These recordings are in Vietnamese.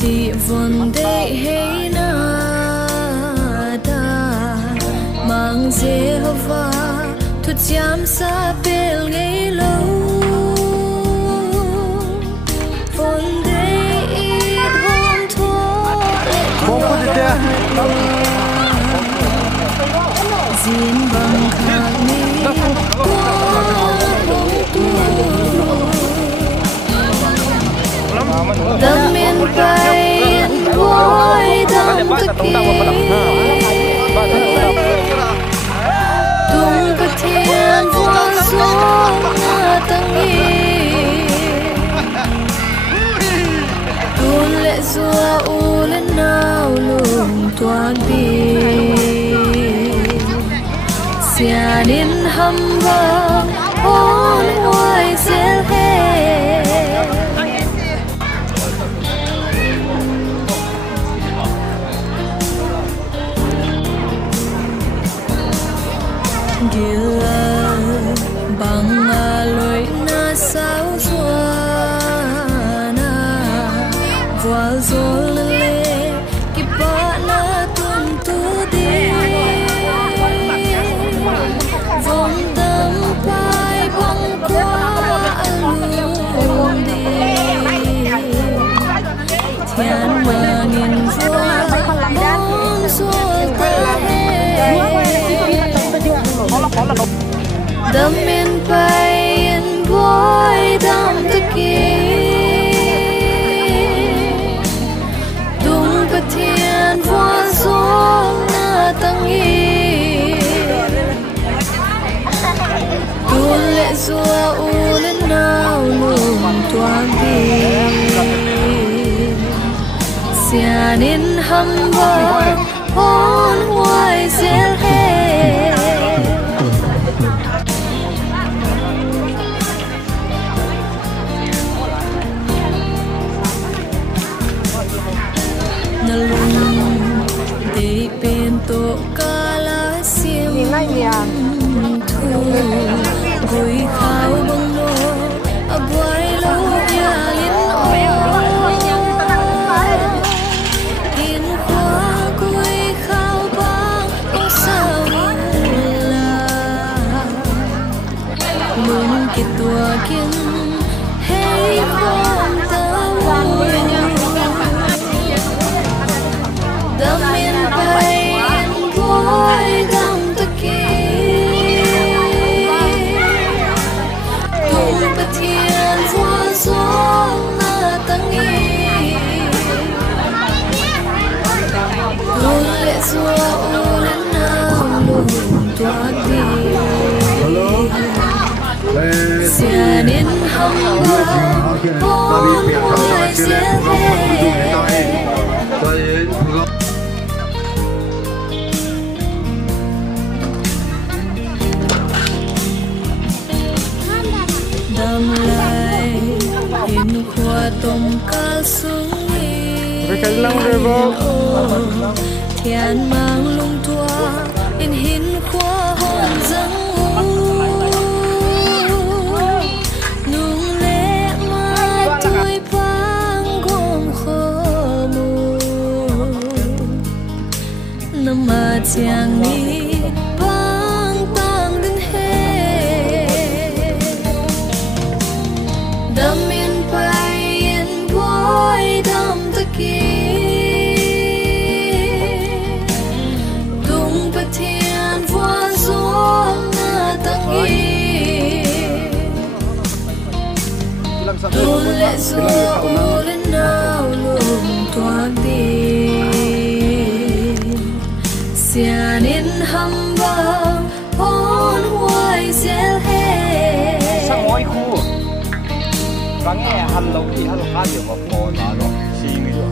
chỉ vốn để hay na ta mang Jehovah thu chạm xa bel ngay lâu vốn để ít hôn thua diễn bằng khắc mi tâm miền bay vui đắm thức kỳ tung bát thiên vua xuống na tăng nghi tuôn lệ xua u lên nào lùng toan đi xia đến hâm vơ hôn hoài dễ hè gila bang aloi na sao zuana voal zol le ki pa na tum tu di vom dam pai bang qua alun di thian mangin voal mong zol ta đam miền bay vui đam thức kỳ tung bát thiên vua xuống na tăng nghi tuôn lệ xua u lên nào lùng toan đi xia đến hâm vơ hôn hoài dễ hè để bên tổ cala xiêm thu vui khao bông lô aboy lâu nhà liên ô in khoa cuối khao băng ô sao là luôn kết tua kiên hay không ta đam miền bay vui đắm thức kỳ tung bát thiên vua xuống na tăng nghi tuôn lệ xua u lên nào lùng toan đi xia đến hâm vơ hôn hoài dễ hè đam lại in khoa tôm cá sung thian mang lung tua in hin khoa hồn dâng nung lệ mà tôi băng gom khô mù nằm mà chàng đi băng tăng đến đam miền bay vui đắm thức kỳ tung bát thiên vua xuống na tăng nghi tuôn lệ xua u lên nào lùng toan đi xia đến hâm vơ hôn hoài dễ hè vắng nghe hành lâu thì hành khá nhiều một bộ đó rồi xì người rồi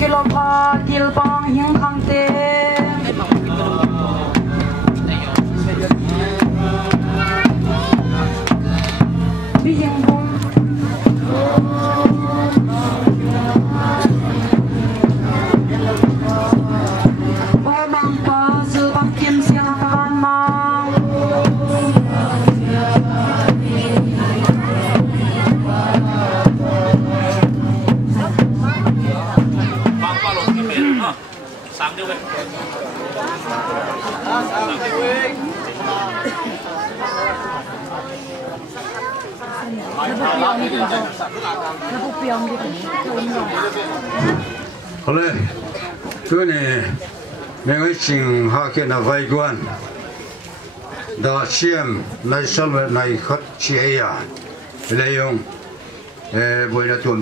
kilo pa kilpang hiang khang te bi hiang bom ba bang pa su bang kim siang kan mang 好嘞，这呢，那个请哈给那外观，到先来上面来看些呀，来用，为了做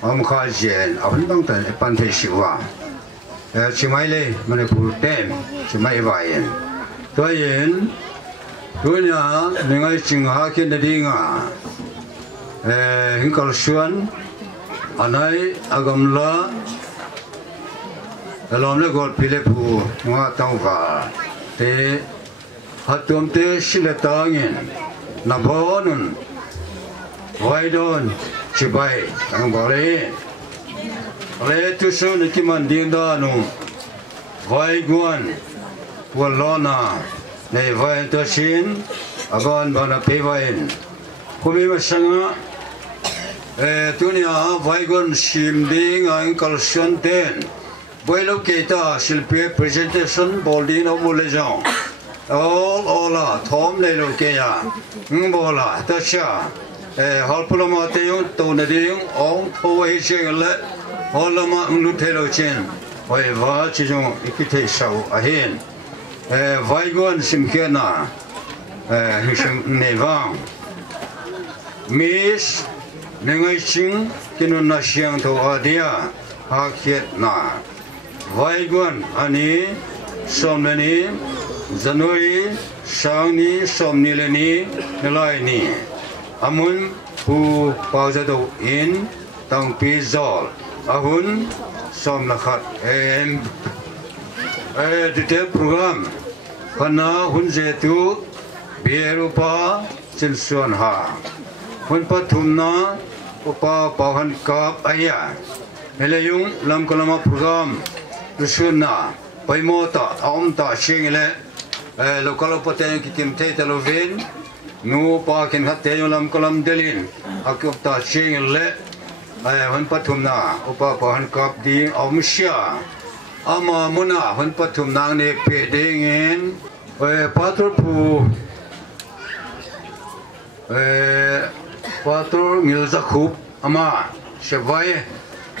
我们看见，我们当然办退休啊，去买嘞，我们不点，去买外人，所以，这呢，那个请哈给那地方，很高兴。Anai agamla dalam legol pilepu ngatangka te hatum te silatangin nabonun waidon cibai ang bale ale tu sun kiman dingdanu waiguan walona ne vai tashin agon bana pevain kumi masanga dunia vaigon simding ang kalsyon ten boilo kita silpi presentation boldin o mulejong all ola thom le lo kaya bola tasha halpulama te yung tonading ong thoi singale holama ngluthelo chen oi va chijong ikite sau ahin vaigon simkena hisim nevang mis nengai sing kinun na siang to adia hakiet na vaigon ani somnani January sangni somnilani nelaini amun hu paujado in tang pizol ahun somnakhat detail program kana hun jetu bierupa chilsuan ha hun pathumna upa pahan kap aya helayung lam kalama program rusunna paimota aumta singile lokal poten ki kimte telovin nu pa kin hatte lam kalam delin akupta singile hun pathumna upa pahan kap di aumsya ama muna hun pathumna ne pedingen patropu Patur Milzakup ama Shevai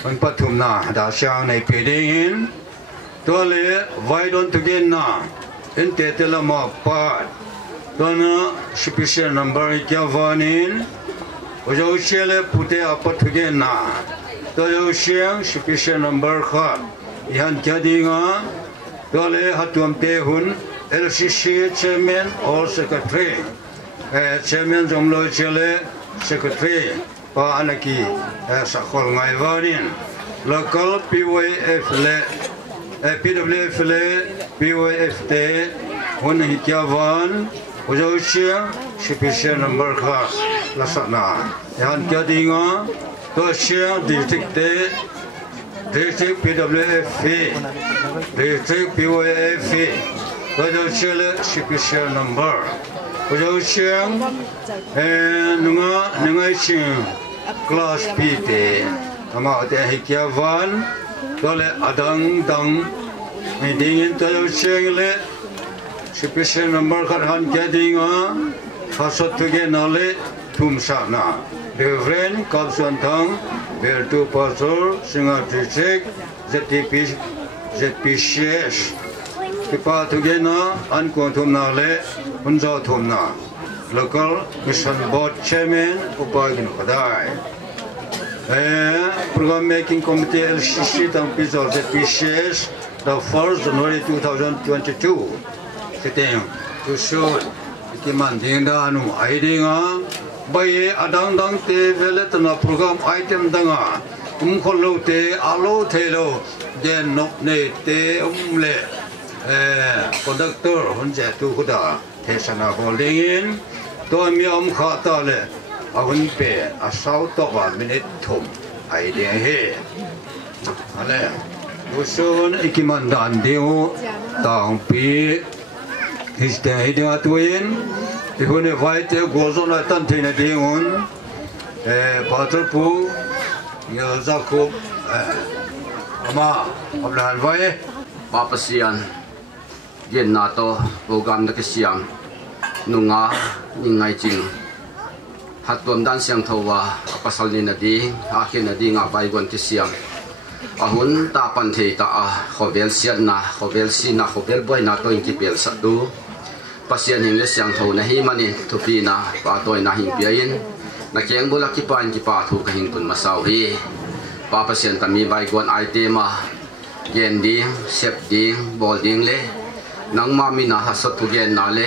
on Patumna da Shang nei pedingin Tole Vaidon Tugena in Tetelama Pat Dona Shipisha number Javanin Ojo Shele Pute Apatugena Toyo Shang Shipisha number Khat Ihan Kadinga Tole Hatum Tehun LCC Chairman or Secretary Chairman Jomlo Chele Secretary Pa Anaki Sakol Ngaivanin Local PWF le PWF le PWF te Hun Hityavan Ujoshia Shipisha number Kha Lasana Yan Kadinga Toshia District te District PWF District PWF Ujoshia Shipisha number Ujoshia Nunga Sing Class P te Ama te Hityavan Dole Adang Dang Meeting Ujoshia le Shipisha number Khan Kadinga Fasot Tugenale Tumsana Reverend Kapsantang Bertu Pastor Singa District ZPCS Kipa Tugena Ankontumna le Unza Tumna Local Mission Board Chairman Upagin Kadai Program Making Committee LCC Tampizor ZPCS the 1st January 2022 Sitting to show Kiman Dingdanu Aidinga Baye Adang Dang Te Veletana Program Item Danga Kholo Te Alo Telo Gen Nok Ne Te Umle Conductor Hunja Tu Huda Tesana Holding in Tomium Khatale Ahun Pe Asau Toba Minute Tum Idea He Ale Usun Ikimandan Deo Tang Pi His day Twin Ihun Vite goes on a Tantina Dion Paterpu Yazakub Ama Ablan Vae Papa Sian gen nato program na kisiam nunga ningai jing hatom dan siang thawa apasal ni nadi akin nadi nga baigon kisiam ahun ta pan thei ta a khovel sian na khovel si na khovel boy na to inki pel satu pasian hing le siang tho na hi mani thupi na pa toy na hi piain na keng bola ki pan ki pa thu ka hin tun masau hi Papa Sian tami baigon item a gen ding sep ding bol ding le nang mami na hasot tu gen na le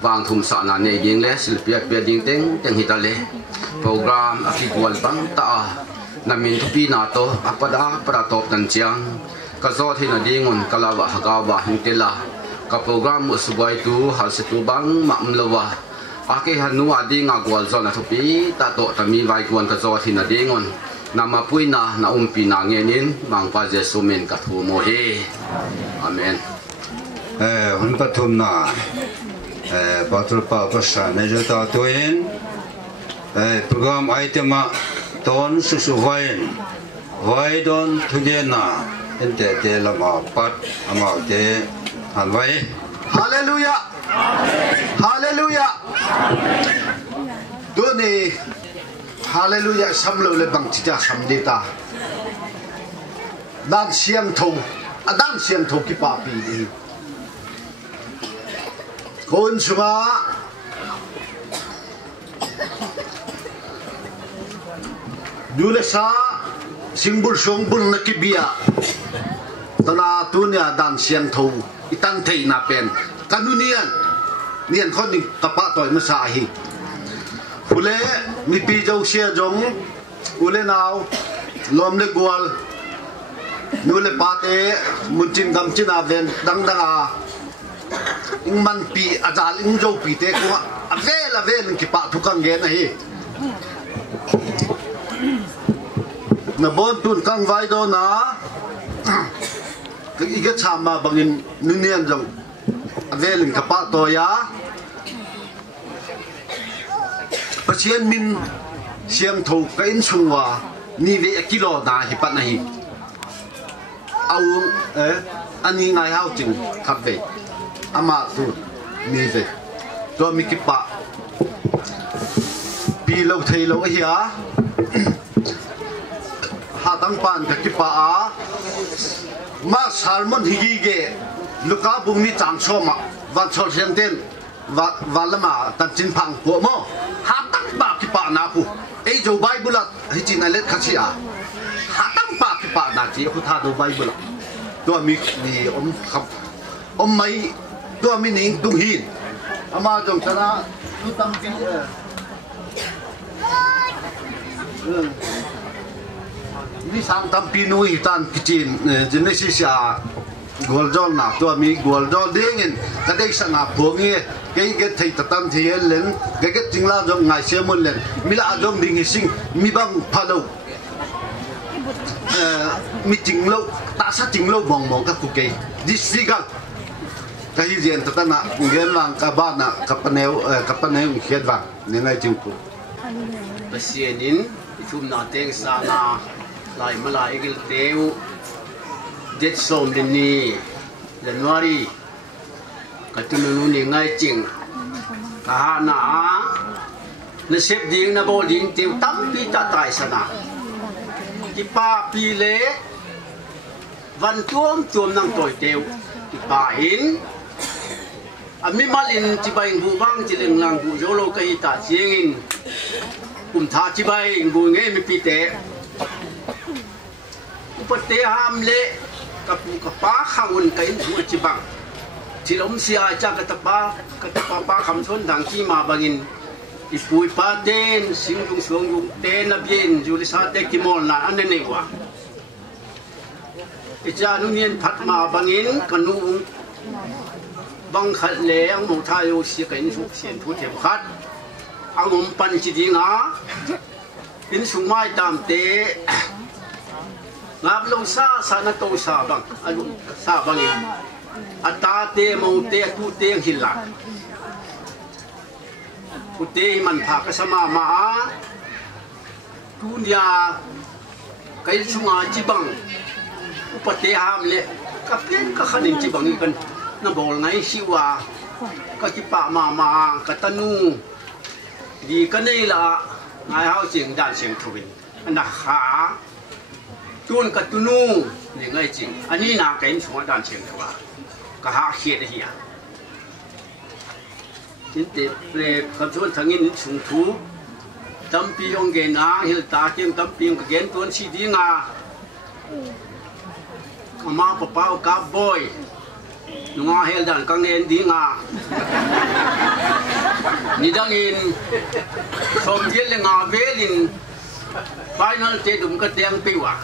bang thum sa na ne ding le silpia pia ding teng hitale program akigwal bang ta namin tupi na to apada para top nan chiang ka zo thina dingun kalawa hagawa hintela ka program usubay tu hal se tu bang mamlawa ake hanu adi nga gwal zo na tupi ta to tami vai gwal ka zo thina dingun nama puina na umpi na ngenin mang pa Jesu men ka thu mo he amen hun pathum na patul pa pasha ne jota toin program item ton susu vai don thugena ente te lama pat ama te hanwai hallelujah hallelujah doni hallelujah samlo le bang chita samdeta dan siang tho ki pa pi di kon suba dule sa singbul songbul na kibia tana tunya dan siang tho itan thei na pen kanunian nian khon ni kapa toy ma sa hi ule mi pi jau sia jong ule naw lom le gwal nule pate munchin gam china ven dang danga ing man pi ajal ing jau pi te ko avel ki pa thukang ge na hi na bon tun kang vai do na cái cái chạm mà bằng in niên rằng về linh cấp ba to ya pasien min siam thâu cái in sungwa ni về kilo na hi pat na hi au ani ngai hao ching khap ve ama tu ni ve to mi ki pa pi lo thei lo hi a ha tang pan ka ki pa a ma salmon higi ge luka bumi chang choma van chol sian ten va lama tan chin phang ko mo ha tak ba ki pa na ku ei jo bible hi chin alet khasia ha tak ba ki pa na chi ku tha do bible to mi ni khap mai to mi ning tung hin ama jong chana tu tam kin ni sang tam pinu hi tan kitchen genesis ya goldol na to mi goldol ding in ka dei sana phongi cái thầy tam thì lên cái chính là giống ngày xưa một lần mi là giống đình sinh mi bằng pha lâu mi chính lâu ta sát chính lâu mong các cụ cây disfigal cái gì vậy ta na nghe lang cả ba na các panel khiết vàng nên ngay chính phủ bác sĩ nín chum na tiếng sa na lại mà lại cái teo jet som đến ni January cái tuần nu ni ngay chỉnh cả na xếp điên na bồ điên tiêu tâm pi ta tài sana ki pa pi lệ văn chuom năng tội tiêu ki pa in ami malin chi bay bu bang chi leng lang bu yo lo kai ta chieng in tha chi bay bu nge mi pi te upate ham le kapu kapa khawun kai bu chi bang chỉ ông xia cha cái tập ba khăm xuân thằng chi mà bằng in ipui pa tên sinh dung xuống dung tên là biên du lịch sa tên kim môn là anh nên này quá cái cha nu niên phát mà bằng in còn nu bằng khát lệ ông mù thay yêu xia cái in xuống xiên thu thiệp khát ông mù pan chỉ đi ngã in xuống mai tam tế ngáp lâu xa na tô xa bằng anh xa bằng in ata te mo te tu te hila ku te man pha ka sama ma tu nya kai sunga chi bang upate ham le cặp lên các khăn chỉ bằng cái nó bỏ ngay siêu à các cái bạ mà cái tân nu vì cái này là ngày hao chuyện đàn chuyện thôi anh đã khá tuôn cái tân nu những cái chuyện anh ấy nào cái chúng đàn chuyện thôi cái hạ hiện đấy à chính tiệp về các chỗ thằng ấy chúng thú tâm pi ông cái na hiện ta kiếm tâm pi ông cái tuôn chi đi nga mà papa cá boy nunga hel dan kang en di nga ni dang in som jel le nga velin final te dum ka teng piwa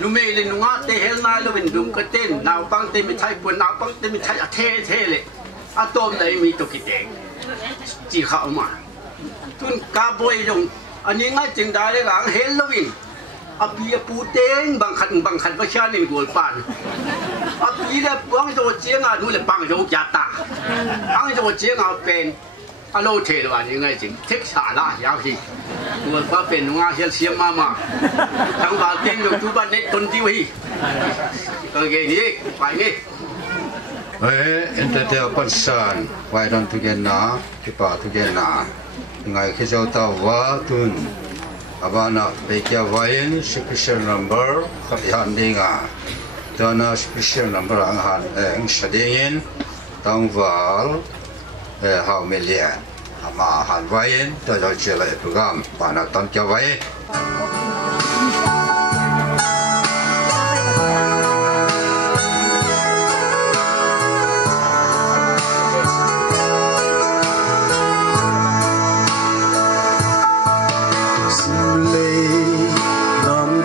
nu me le nunga te hel na lo bin dum ka ten naw pang te mi thai pun naw pang te mi thai a the le a tom dai mi to ki te chi kha ma tun ka boy jong ani nga ching dai le gang hel lo bin api pu teng bang khat ba cha ni gol pan api le bang jo chiang a nu le bang jo ja ta ang jo chiang a pen a lo the lo ni ngai jing thik sa la ya hi gol pa pen nga hial siam ma thang ba teng yo tu ba net ton ti hi ka ge ni pai ni ente te pansan wai don tu gen na ki pa tu gen na ngai ke jo ta wa tun abana bekia wain special number khayan dinga dana special number ang han eng shadingin tangwal how million ama han wain to jo chela program pana tan kya wain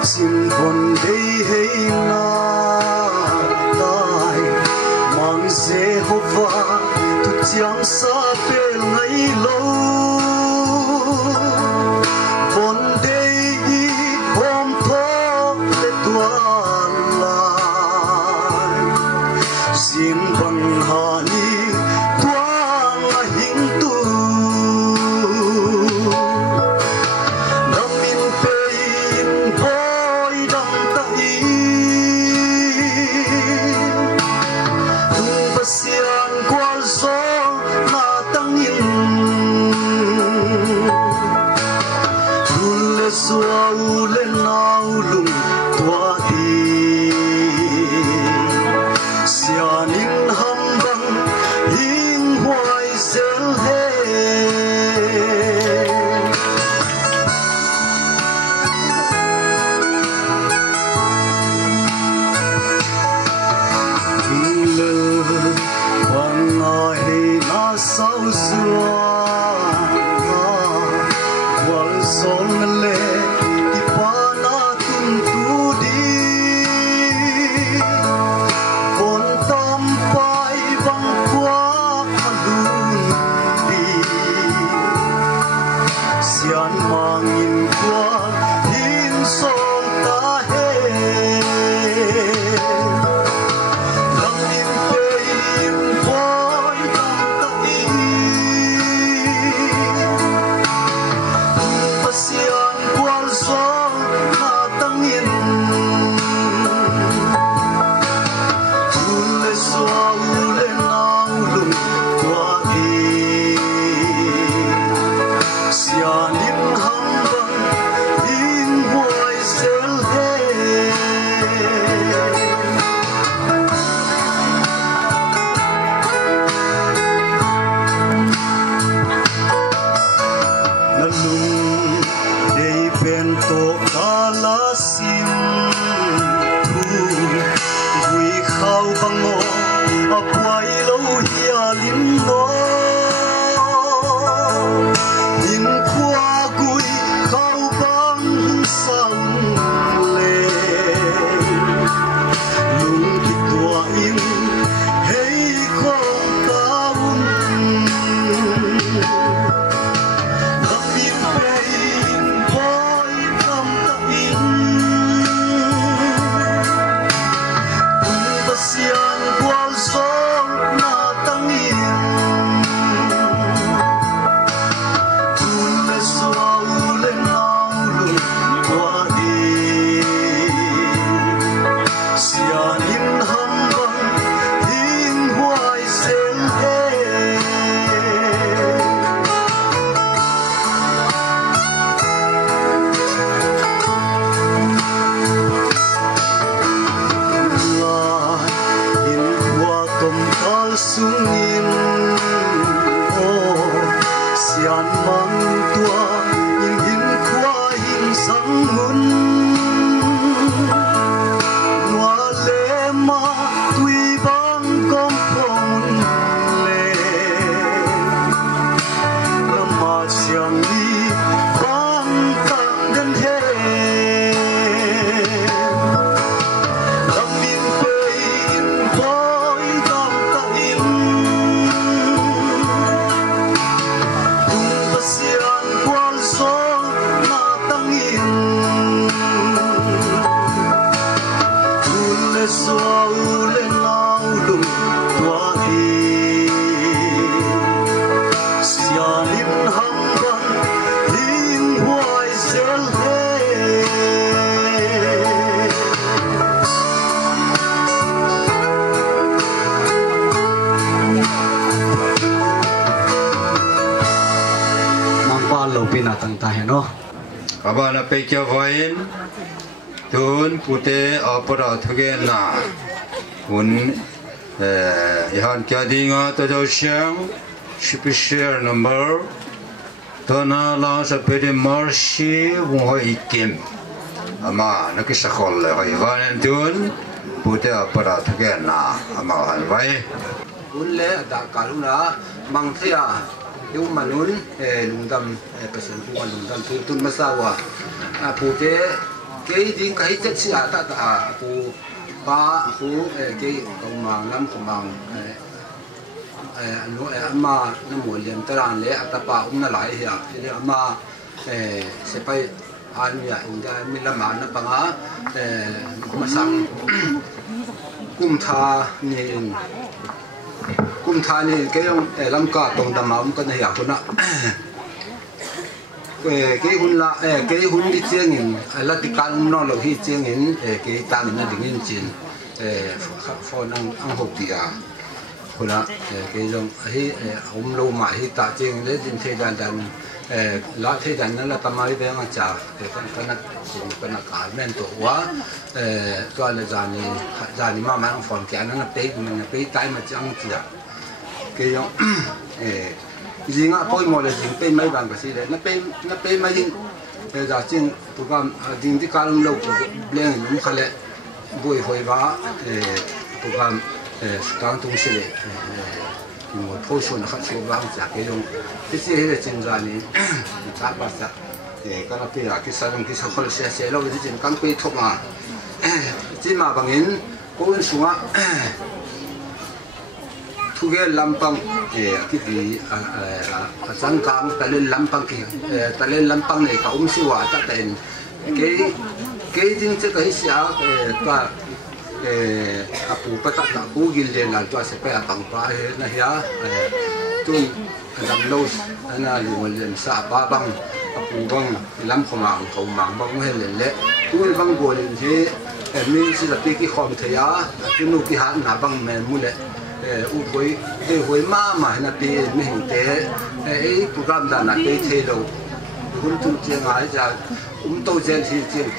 chim bon dei hei na lai mang Jehovah tu chiang sa pel ngai lo bon dei bom thok le tuan lai sin bang hani tuang a hing tu namin pein siang qual so na tangin le suau le nau lung tua di sianin hambang hing hoai sel he sao xuân qual son le ti pana tun tu di con tam pai bang qua alun di sian mangin qua hin song ta he siang qual so na tangin le suau le nau lung tua di sianin hambang hing hoai sel he nalung bento kalasim thu gui khau bango apai lo hialin no in kwa gui khau bang sang le lung ki tua in hei khong taun siang qual so na tangin pina tang ta heno abana pe kya vain tun pute apara thoge na un ihan kya dinga to jo siang share number tona la sa pe marshi wo ikim ama nakisakol ay vanen tun pute apara thoge na ama han vai unle da kaluna mangthia yu manun lungdam person pu lungdam tun masawa pute ke ding kai chet sia ta ta pu ba hu ke komang lam komang anu amma namu lem taran le atapa umna lai ya ile amma se pai an ya inda milama na panga masang kumtha ni ke yong lamka tong damam kan ya kuna ke hun la ke hun di chiang in la ti kan no lo hi chiang in ke tang na ding in chin phone ang hok ti a kuna ke yong hi hom lo ma hi ta chiang le din the dan la the dan na la tamai be nga cha kan kan ka men to wa to la jani ma ma phone ke na pe na pe tai ma chang chi ke yong riêng á tôi mua là riêng pe mấy vàng cái gì đấy nó pe mấy riêng bây giờ riêng tụi con riêngที่การlâu lên những cái lệ buổi hồi vá tụi con đang tung xe lệ thì một phố xuân nó khác số vàng giả cái giống cái gì là trên ra này các bác giả cái nó pe là cái sao cái sao khó xe lâu cái gì càng pe thục mà chỉ mà bằng in cố xuống á thu cái lampang cái gì sáng cam ta lên lampang kia ta lên lampang này cả siêu ta tên cái chính cái cái xia ta apu patah tak ku giljen la tu sepe abang pa na ya tu dam los ana lulen sa ba bang apu bang lam khomang khomang bang he le tu bang golin je mi si la ki khom thaya tu nu ki han na bang men mu le u hoi ma na pe mi hin te program da na pe the lo hun tu che ngai ja tô gen thì chiên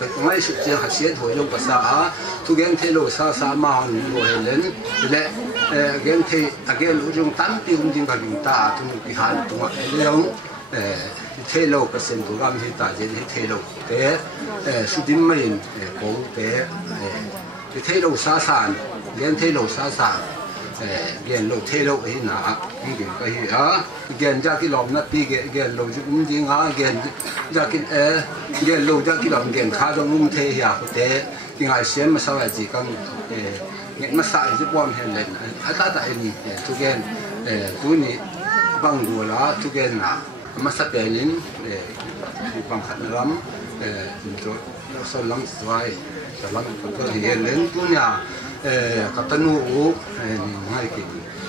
cái ngay sự chiên hạt xiết hồi lúc bữa sáng thu gen thế lô sa mà hòn ngồi lên lệ gen thì gen lúc dùng tán tiêu dùng cả chúng ta thu cái hạt thu ngọt lên thế lô cái sen thu gam thì ta gen thế lô cái sự điểm mình cố cái thế lô sa sàn gen thế lô sa sàn gen lô thế lô ấy nè những cái gì á gen ra cái lòng nát đi gen lô cũng gì ngã gen ra cái gen lô ra cái lòng gen khá trong ngum thế ya có thể thì ngày xem mà sao lại chỉ cần nghe mà sai giúp bom hiện lên ta tại ni tu gen tu ni bang đùa lá tu gen na mà sắp về đến bằng khát lắm rồi sau lắm xoay sau lắm có thể lên tu nhà các tân ngũ ngay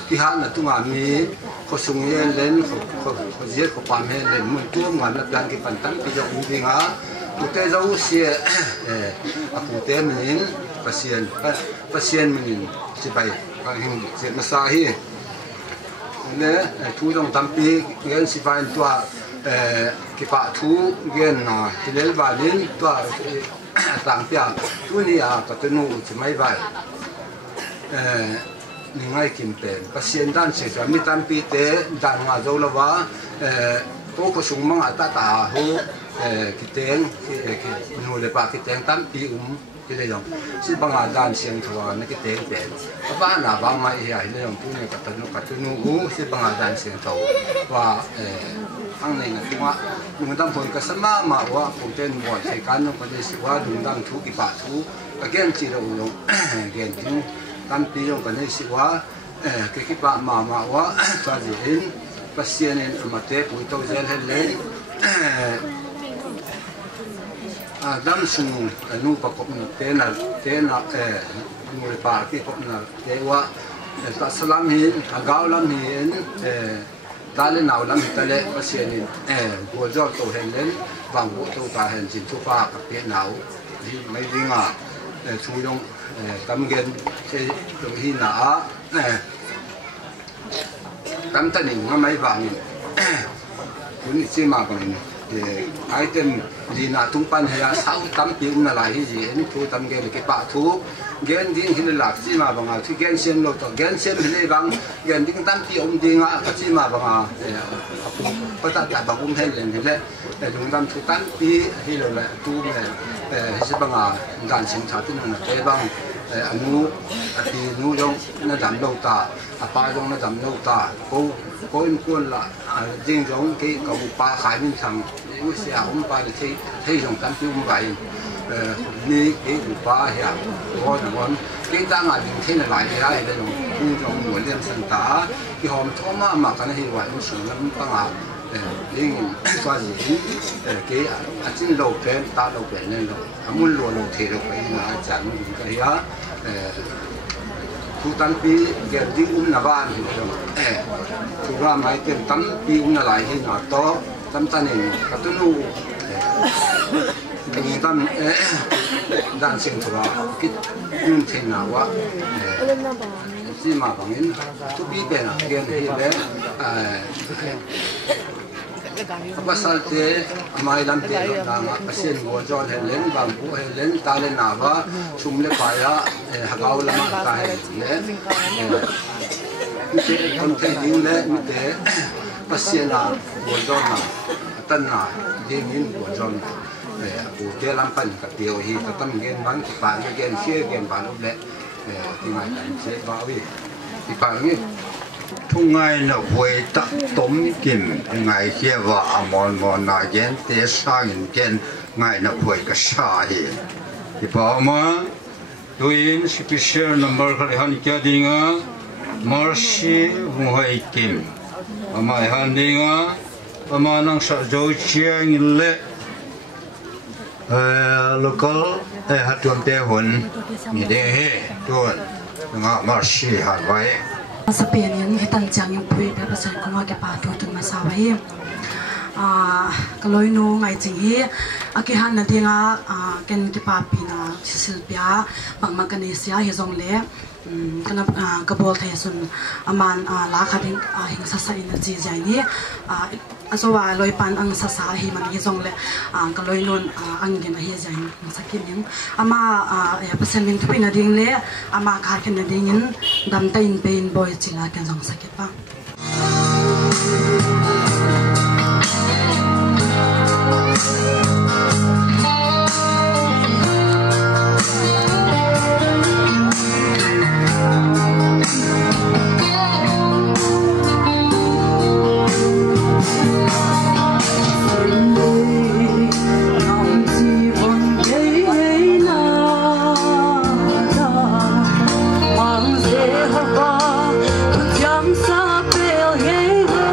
cái hạn là tu ngàm mi có sung lên có giết có quan hệ lên mình tu ngàm là đang cái phần tấn cái dòng gì ngã tu tê dấu xe tu tê mình pasien mình chỉ bay cái hình diện mà sai hi nè tu trong tâm pi cái si bay tu cái bạ tu cái nào cái lấy vào đến tu tàng tiang tu ni các tân ngũ chỉ mấy vài ngay kim pen pasien dan se mi tan pi te dan nga zo lawa ko sung mang ta ho ki teng ki nu le pa ki teng tan pi ki le yong si banga dan siang thwa na ki teng pen ba na ba mai hi ai le yong pu ne ka tu nu si banga dan siang tho wa ang nei na tunga nu dam phoi ka sama ma wa pu ten mo se kan no pa de si wa du dam thu ki pa thu again chi ro yong again tin tan pi yong kan si wa cái bà mà wa ta gì in pasien in amate pui to zel hele dam sung nu pa ko te na nu le pa ki ko na te wa ta salam hin agaw lam hin ta le naw lam ta le pasien in go jo to helen wang bo to ta hen jin tu pa ka pe naw hi mai dinga chu yong tam gen che dong hi na tam ta ni nga mai wang ini si ma bang ini item di na tumpan ya sau tam pi na lai hi ini thu tam ge ke pa thu gen ding hin la si ma bang a thi gen sem lo to gen sem le bang gen ding tam pi ding a ka si ma bang a pa ta ta bang hen len le dung tam thu tam pi hi lo la tu le si bang a dan sim cha tin na te bang anu ati nu yong na dam lo ta apa yong na dam lo ta ko in kun la jing yong ke ka pa khai min thang u sia pa de thei yong tam pi bai ni ke pa ya ko na won ke ta nga ding thei na lai ya de yong ku yong mo lian san ta ki hom thoma ma ka na hi wa su na pa nga ling so ji ke a chin lo pe ta lo pe ne lo amun lo lo the lo pe na chan ka ya thu tan pi ge ding na ban hi lo thu ra mai ke tam pi na lai hi na to tam tan ni ka tu nu cái tam đan sinh thua cái những thế nào quá chỉ mà bằng những tu bi bên à cái này đấy apa salte mai lam te na asen go jon helen bang bu helen ta le na ba sum le pa ya hagau la ma ta he le ke kon te ding le mi te pasiena go jon na tan na ding in go jon u te lam pan ka teo hi ta tam gen man ki pa gen she gen ba lo le ti mai tan che ba wi ti pa ngi thu ngay là quay tắc tóm kim ngày kia và amon mòn na gen te sang gen ngày là quay cái sa hi thì bảo mà tôi special number cái han kia đi nga Mercy Muhay Kim ama han đi nga ama nang sa jo chiang le local hạt tuần te hun ni de he tuần nga Mercy hạt vai Sabihin yan, hitan diyang yung puwi pa pasal kung nga kipato itong masawahi. Kaloy no ngay tinghi, akihan na di nga ken kipapi na si Silvia, magmaganesya, hizong le, kanap kabol tayo sun aman lakading hingsasain na jizay ni. Asawa loy pan ang sasahi man hizong le, kaloy nun ang ginahizay masakin yung. Ama pasal min tuwi na ding le, ama kakin na dingin, damtayin pain boy sila kenzong sakit pa. Hãy subscribe cho kênh Ghiền Mì Gõ để không bỏ lỡ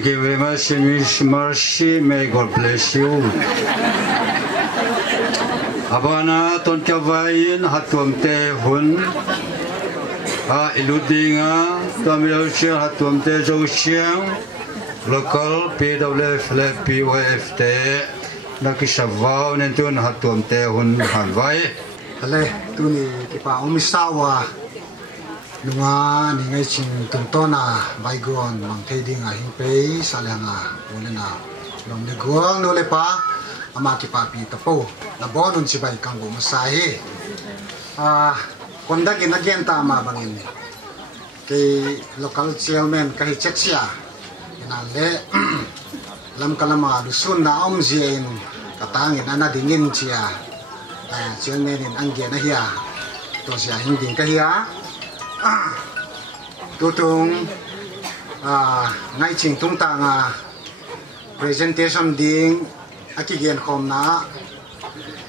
Thank you very much, Miss Mercy. May God bless you. Abana ton kavain hatum te hun. Iludinga tamil hatum te jausiang local PWF PYFT nakisavau nentun hatum te hun hanwai. Ale tuni kipa umisawa lunga ni ngai ching tuntona baigon mang theding a hingpe salanga ulena long ni gol no lepa ama kipa pi tapo na bonun si bai kanggo masahi konda ginagyan tama bangin kay local chairman kay cheksia inale lam kalama dusun na omjien katangin ana dingin sia chairman in angge na hiya to siya hinding kahiya tutung ngay ching tung tanga presentation ding akigen khom na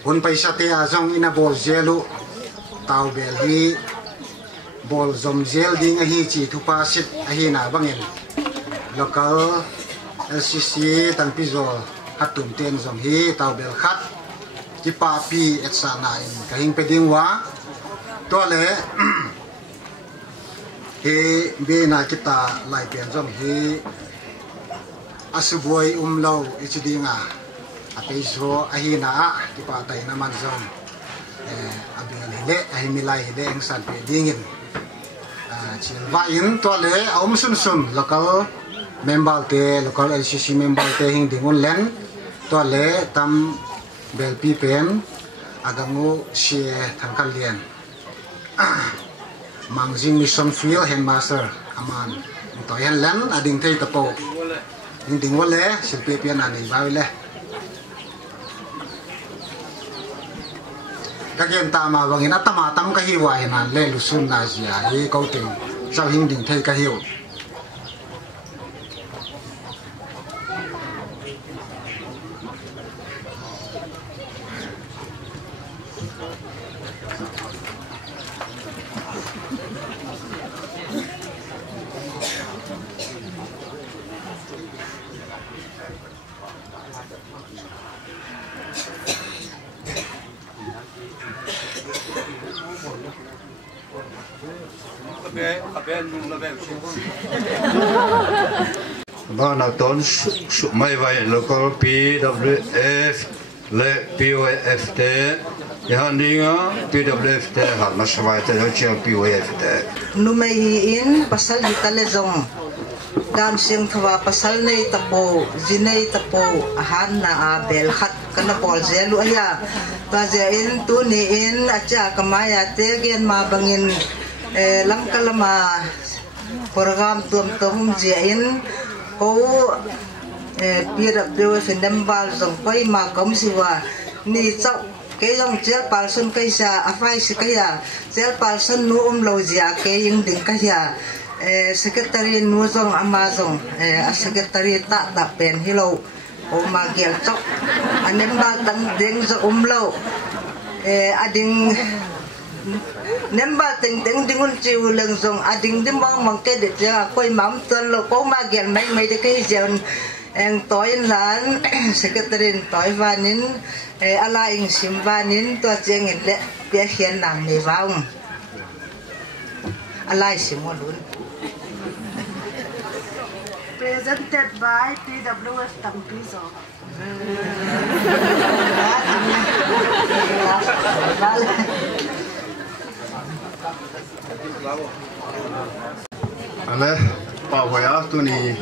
hun paisa te azong ina bol jelu tau bel hi bol zom jel ding a hi chi thupa sit a hi na bangin local LCC tan pizo hatum ten zom hi tau bel khat ki pa pi etsa na in kahing peding wa to le he be na kita lai pian zom he asuboi umlo ichidinga apeiso ahina ki pa tai na man zom abin le ahi milai le eng san pe dingin chin va in to le aum sun sun local member te local LCC member te hing dingun len to le tam bel pi pen agamu she thangkal lian Mangjing Mission Field Headmaster Aman to yan lan ading tay tapo ding wale silpi pian ani bawile kagyan tama bangin at tamatam kahiwa na le lusun na siya hi kauting sa hinding tay kahiw Bana ton mai vai local PWF le PYFT ya ninga PWFT har masawai te chiang PYFT numai in pasal ditale zong dan sing thwa pasal nei tapo jinei tapo ahan na abel khat kana bol zelu aya ta je in tu ni in acha kamaya te gen ma bangin lam kalama program tum je in ko PWF nembal zong pai ma kom siwa ni chau ke jong chel person kaisa afai sikaya chel person nu lo jia ke ing ding kaya secretary nu zong amazon secretary ta pen hilo oma gel chok anem ba tang deng zo umlo ading nemba teng teng dingun chiu leng zong ading dim bang mang ke de ja koi mam ton lo ko ma gel mai de ke jon eng toy lan secretary toy vanin ala ing sim vanin to cheng le pia hian nang ni waung ala simolun presented by PWF Tampizo. Ale pa waya tu ni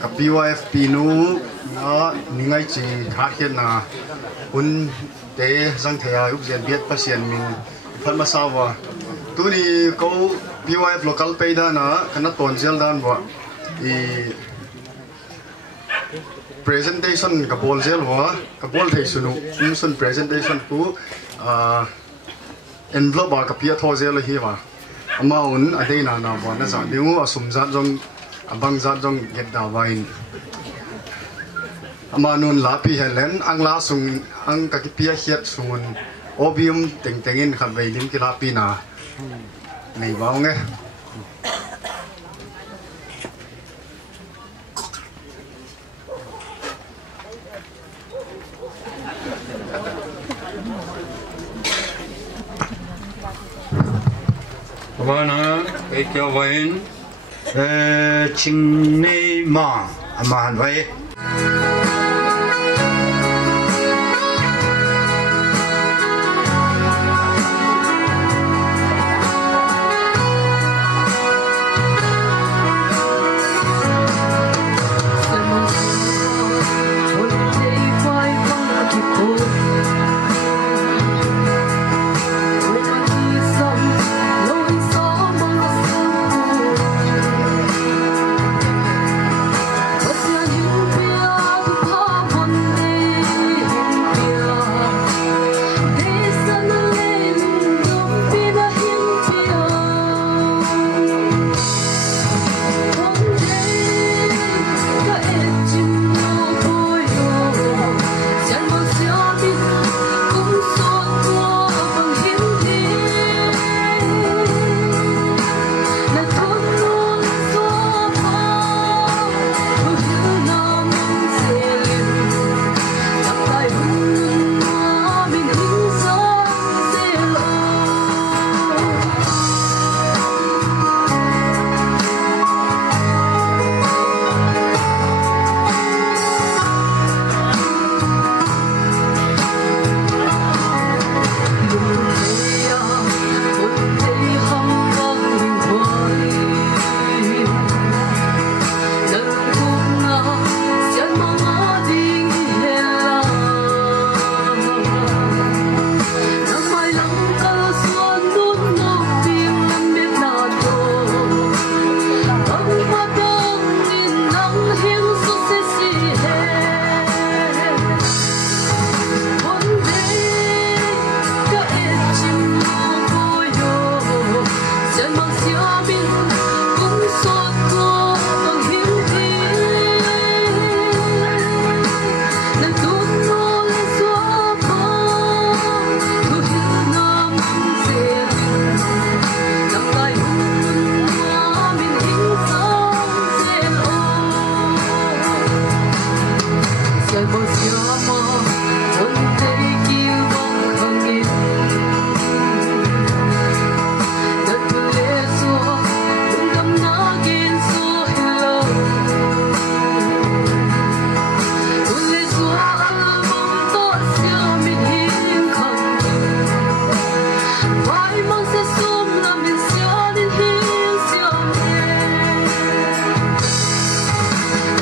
ka PYF pinu na ningai chi kha khian na un te sang thaya up zen biat pasien min phan ma sawa tu ni ko PYF local pay da na kana ton zel dan wa i presentation ka bol zel wa ka bol thei sunu sun presentation ku envelope ka pia tho zel hi wa amaun adena na wa na sa diu asum zat jong abang zat jong get da wain amanun la pi helen ang la sung ang ka ki pia hiat sungun obium teng tengin khan vei lim ki la pi na nei wa nge Wana ekya wain chingnei ma amahan wai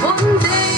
One day,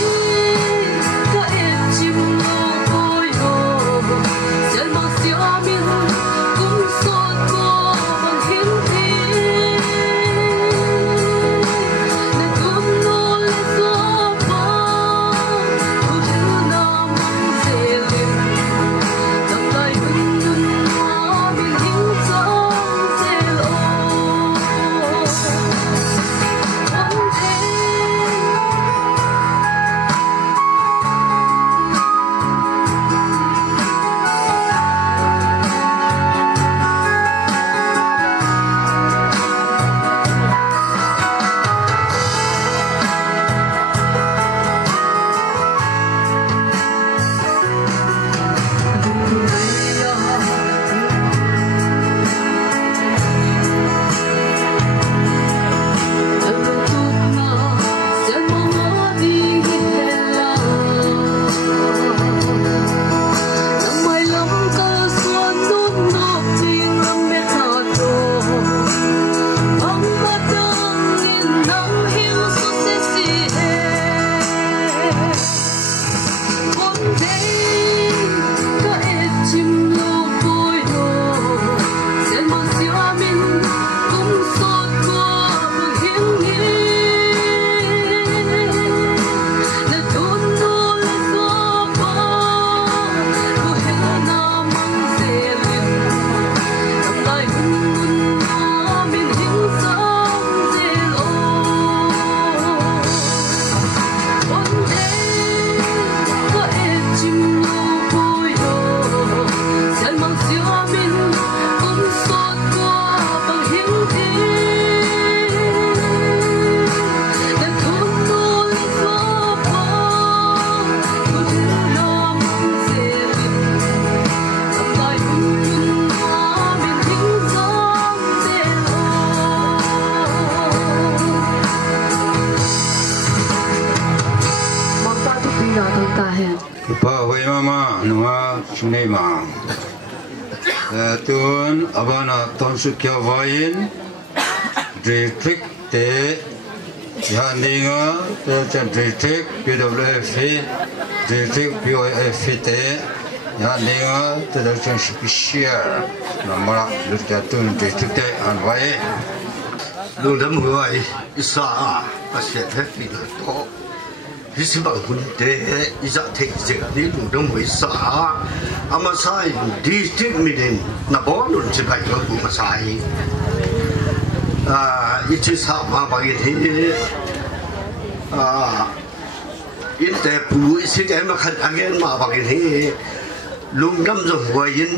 kipa hui mama nunga chunei ma tuan abana tonsu kya vain district te ya ninga te district PWF district POF te ya ninga te chen spesial namara lutka tun district te an vai lu dam huai isa pasien happy na to hisi bang hun te isa tek je ni lu dam hui sa ama sai district meeting na bonun che bai ko ma sai ichi sa ma ba ge he in te pu isi ke ma khat again ma ba ge he lung dam zo huai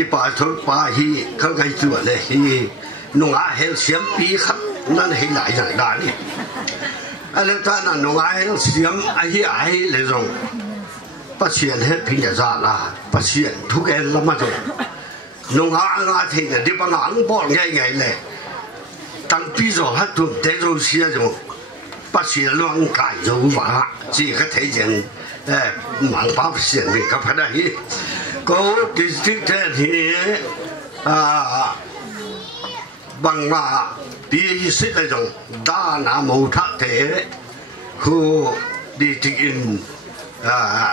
i pa thol pa hi kha gai tu le hi nung a hel siam pi khat nan he lai jang da ni ale ta na nung a hel siam a hi ai le rong pa sian he phi ya za la pa sian thu ke la ma zo nung a nga the ne di pa nga ang bo ngai ngai le tang pi zo ha tu de zo sia zo pa sian luang kai zo wa ji ka thai jeng mang pa sian ni ka pha da hi ko district he bằng mà đi xích lại rồi đa na màu thắt thế khu đi trên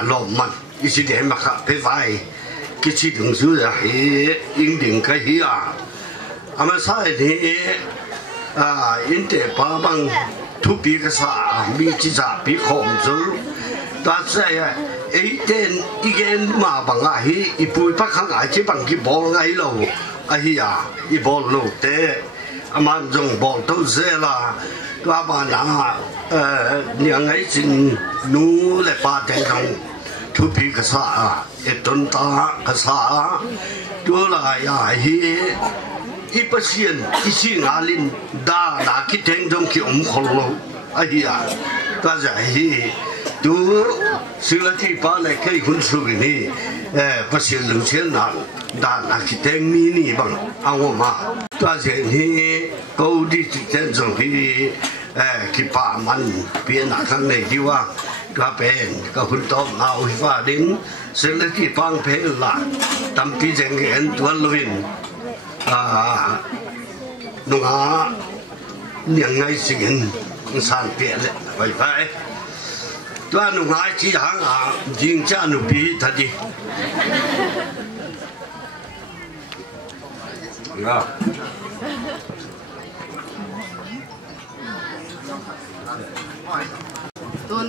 lồng mặn đi xích để mà khắp cái vai cái chi đường dưới là yên định cái gì mà sai thì yên để ba bằng thu bị cái啥bị chỉ啥bị khom rồi ta sẽ ấy tên ý kiến mà bằng ai ý bùi bắt khang ai chỉ bằng cái bò ngay lâu ai ý bò lâu thế mà dùng bò đâu dễ là các bạn đã những ấy chính nô lại ba tên không thu bị cái啥tuần ta cái啥đó là ý bác sĩ ý ngã linh đã cái tên trong cái khổ lâu ai ta giải tu sự là thì ba lại cái quân sự này bác sĩ lưu chiến nào đã là cái tên mini bằng ông mà ta sẽ thì câu đi trên trong cái bà man biến là thằng này chứ à các bên các quân tàu nào và đến sự là thì bang phê là tâm trí rằng cái anh tuấn luyện nung á những ngày sinh sản biệt lệ vậy phải tôi nung ai chỉ hàng riêng cha nung bị thật đi tôi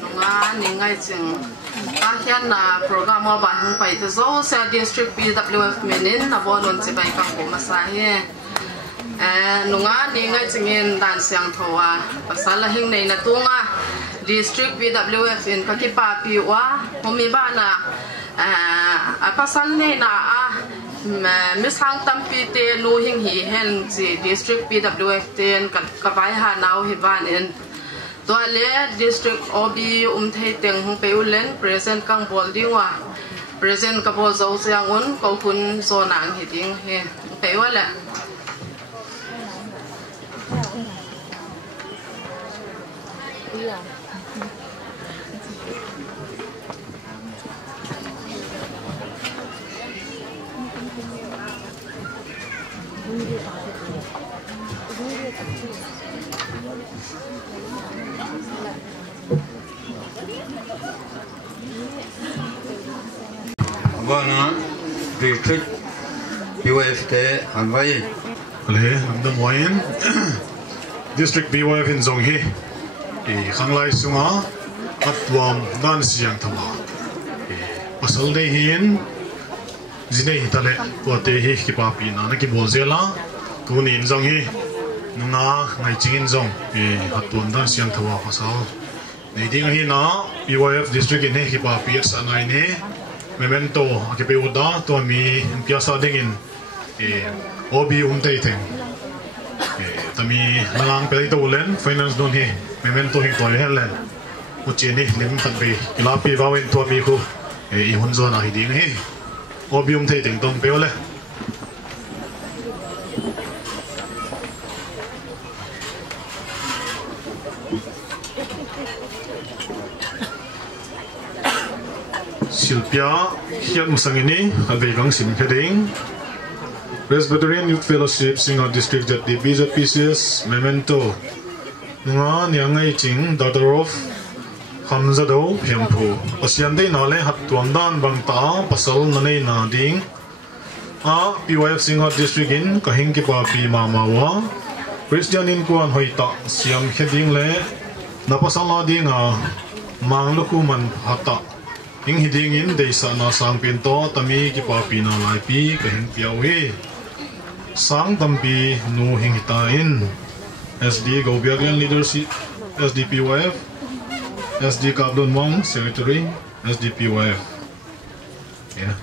nung á những ngày chừng ta hiện là program mà bạn phải từ dấu xe district PWF mình là bao lần sẽ phải cầm cổ mà sai nung á những ngày chừng đàn sang thầu pasal là hình này là tung district PWF in các pa piwa homi ba na pasal này là misang tampi te nu hing hi hen chi district PWF ten ka bai ha nau hi van in toile district OB thei teng hung pe ulen present kang bol diwa present ka bol zo siang un ko kun zo nang hi ding he pe wala Bana district POF te an vai le the moyen district POF in zong hi khanglai sunga atwam dan siang thama pasal dei hin zinei hitale pote hi ki pa pi na ki bozela tuni in zong hi nunga ngai chingin zong atwam dan siang thawa pasal nei ding hi na POF district in hi ki pa pi sanai ne memento ke pe uda to mi piasa dingin obi tei theng tami nalang pe to len finance don hi memento hi to helen uchini lim phat be ilapi wawen to mi khu i hunzo na hi ding hi obi tei theng tong pe ole silpia hiat musangini advegang sim khading Presbyterian Youth Fellowship Singa District Jat BJPCS Memento nga niangai ching daughter of Hamza do Phempu asian dei na le hat tuam dan bang ta pasal nanei na ding a PYF Singa District in kahing ki pa pi mamawa Christian in kuan hoita siam kheding le na pasal na ding a mang luku man hata ing hiding in deisa na sang pinto tami ki pa pi na lai pi kahing piawi sang tampi nu hingita in SD Gobiaglian leadership SDPYF SD Kablon Wang secretary SDPYF yeah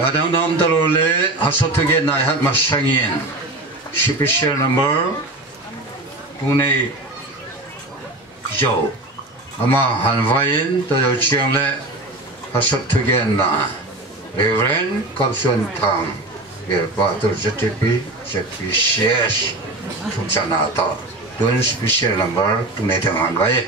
Adang nom talole hasotuge nai hat masangin special number Pune Jo ama hanvain to chiang le hasotuge na Reverend Kapson Tham Patur JTP JPCS Tuchanata Dun special number Pune Thangan Vai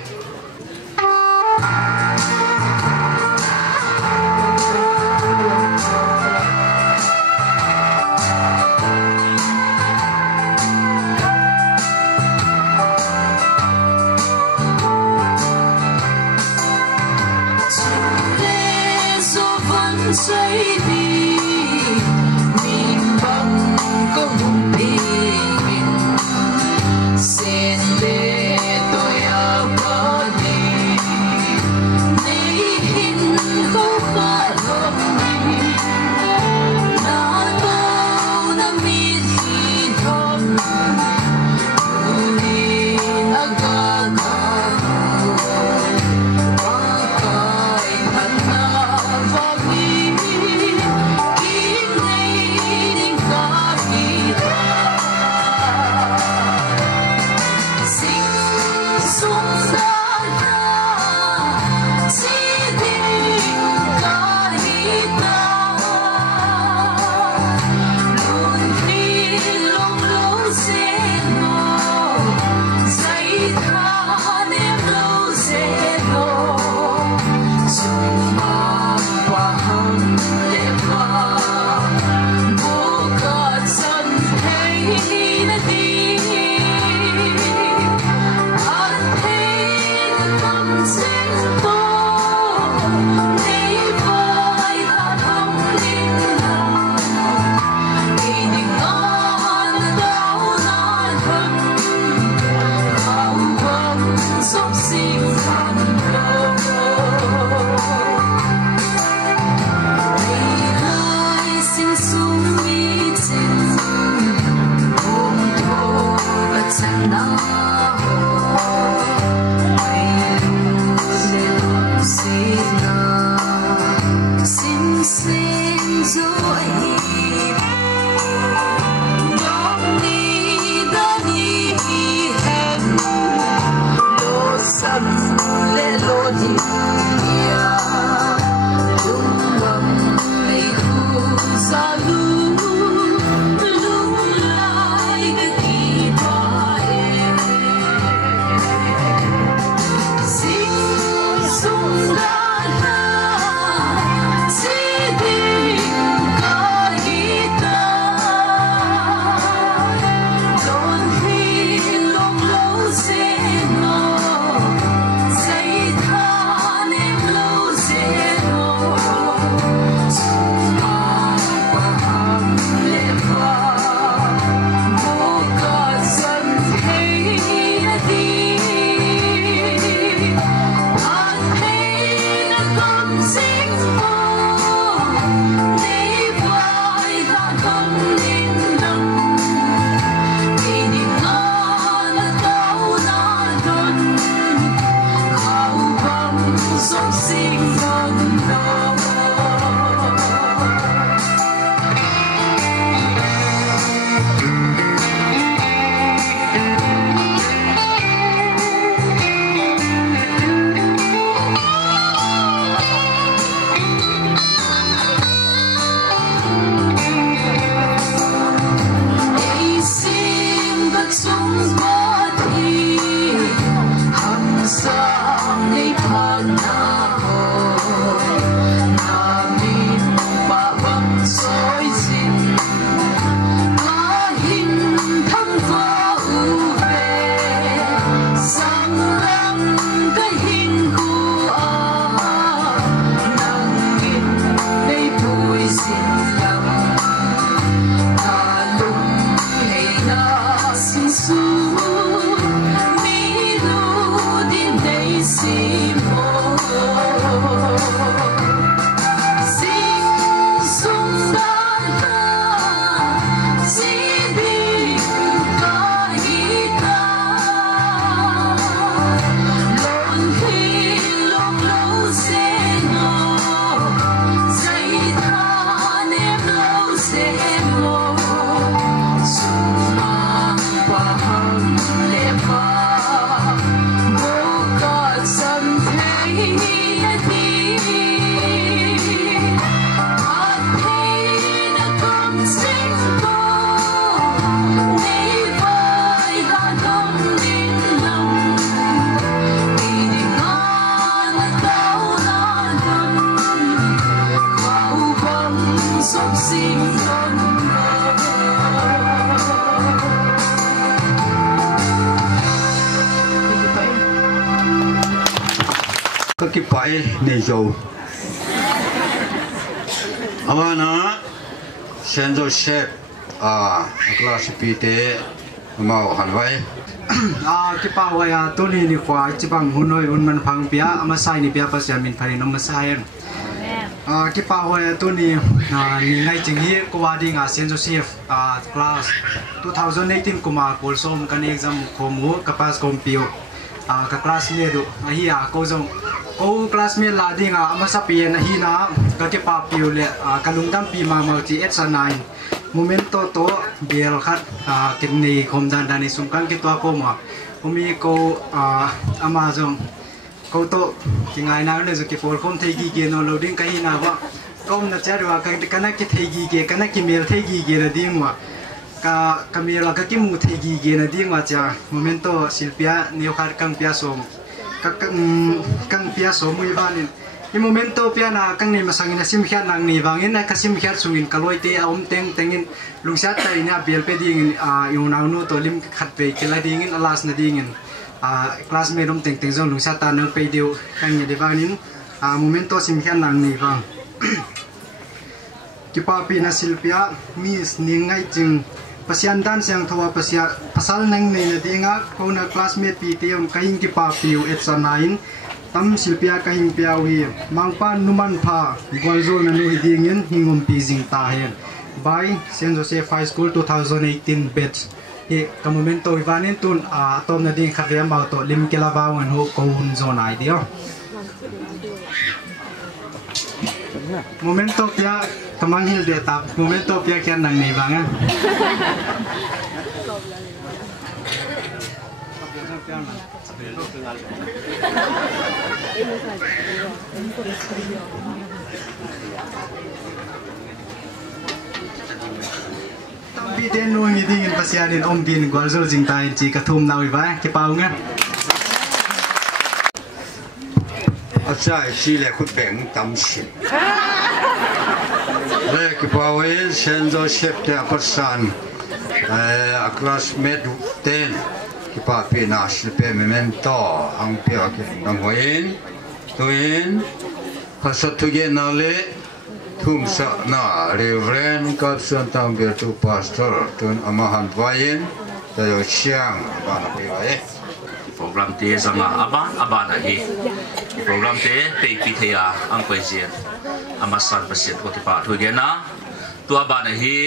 các cái phải này rồi ama na Saint Joseph class PT mau han vai cái bao vậy tôi đi qua chỉ bằng hun nói hun man phang pia ama sai ni pia pas yamin phai nom sai cái bao vậy tôi đi ngay chừng hi có qua đi ngà Saint Joseph class 2018 kuma kolsom kan exam komu kapas kompio ka classmate do hi ko jong ko classmate la di nga ama sa pien hi na ka ke pa pio le kalungdam pi ma ma chi etsa 9 momento to biel khat kidney khom dan dani sumkan ki to ko ma umi ko ama jong ko to ki ngai na ne zo ki for khom thei gi ge no loading ka hi na wa kom na cha wa ka na ki thei gi ge ka na ki mel thei gi ge na ding wa ka kamera ka ki mu thei gi ge na ding wa cha momento silpia neo khat kang pia som kang pia som mui vanin i momento pia na kang ni masangin na sim khian nang ni wangin na ka sim khiat sungin kaloi te om teng tengin lungsat tai na bel pe ding yu nau nu to lim khat pe kila dingin alas na dingin classmate om teng teng zong lungsat ta nang pe deu kang ni de wangin momento sim khian nang ni wang ki pa pi na silpia mis ni ngai ching pasian dan siang thawa pasia pasal nang nei na dinga ko na classmate pi te om kaing ki pa piu etsa 9 tam silpia kahing pia wi mangpa numan pha golzol na nu dingin hingom pi jing ta hen by Saint Joseph High School 2018 batch e ka momento ivanin tun tom na ding khavia ma to lim kela bawan ho ko hun zon ai dio momento pia kamang hil de tap momento pia kyan nang nei banga tampi den nuang i ding in pasianin om bin gwalzol jing tai chi ka thum nawi ba ki pau nga acha chi le khut beng tam shin le ki pau in Saint Joseph te apasan a classmate 10 ki pa pi na silpe memento ang pia ki nang hoin tuin pasat tu ge na le thum sa na reverend kap san tam be tu pastor tun amahan vain ta yo chiang ba na pi ai program te zanga aba na hi program te pe pi thea ang koi jen amasan pasit ko ti pa thu ge na tu aba na hi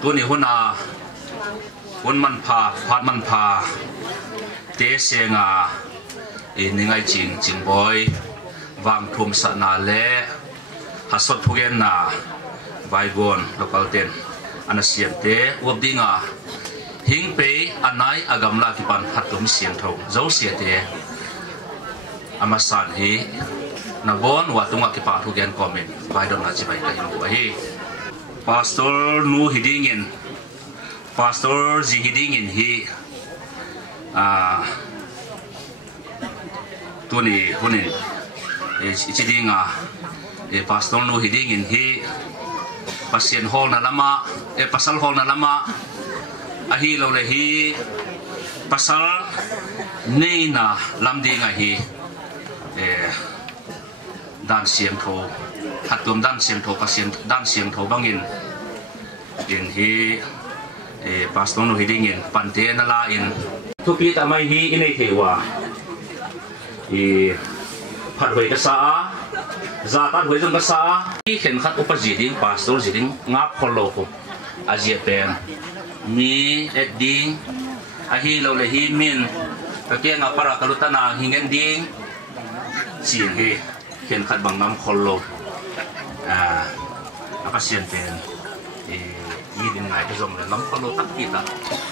tu ni huna hun man pha phat man pha te senga ningai ching boy wang thum sa na le hasot thugen na baigon local ten anasiam te wobdinga hingpe anai agamla ki pan hatum siam tho zo sia te amasan hi na bon wa tunga ki pa thugen comment baidon na chi bai ka hin hi pastor nu hidingin pastor zihidingin hi tuni hunin ichidinga pastor nu hidingin hi pasien hall na lama pasal hall na lama ahi lo le hi pasal nei na lamdinga hi dan siam tho hatum dan siam tho pasien dan siam tho bangin din hi pastor nu hidingin pante na la in thupi ta mai hi inei thewa phat hoi ka sa za ta hoi jong ka sa hi khen khat upaji ding pastor jiding ngap kholo ko azia pen mi edding ahi lo le hi min ka ke nga para kalutana hingen ding chin hi khen khat bang nam kholo apasien pen yi din ngai ka jong le lam kholo tak kita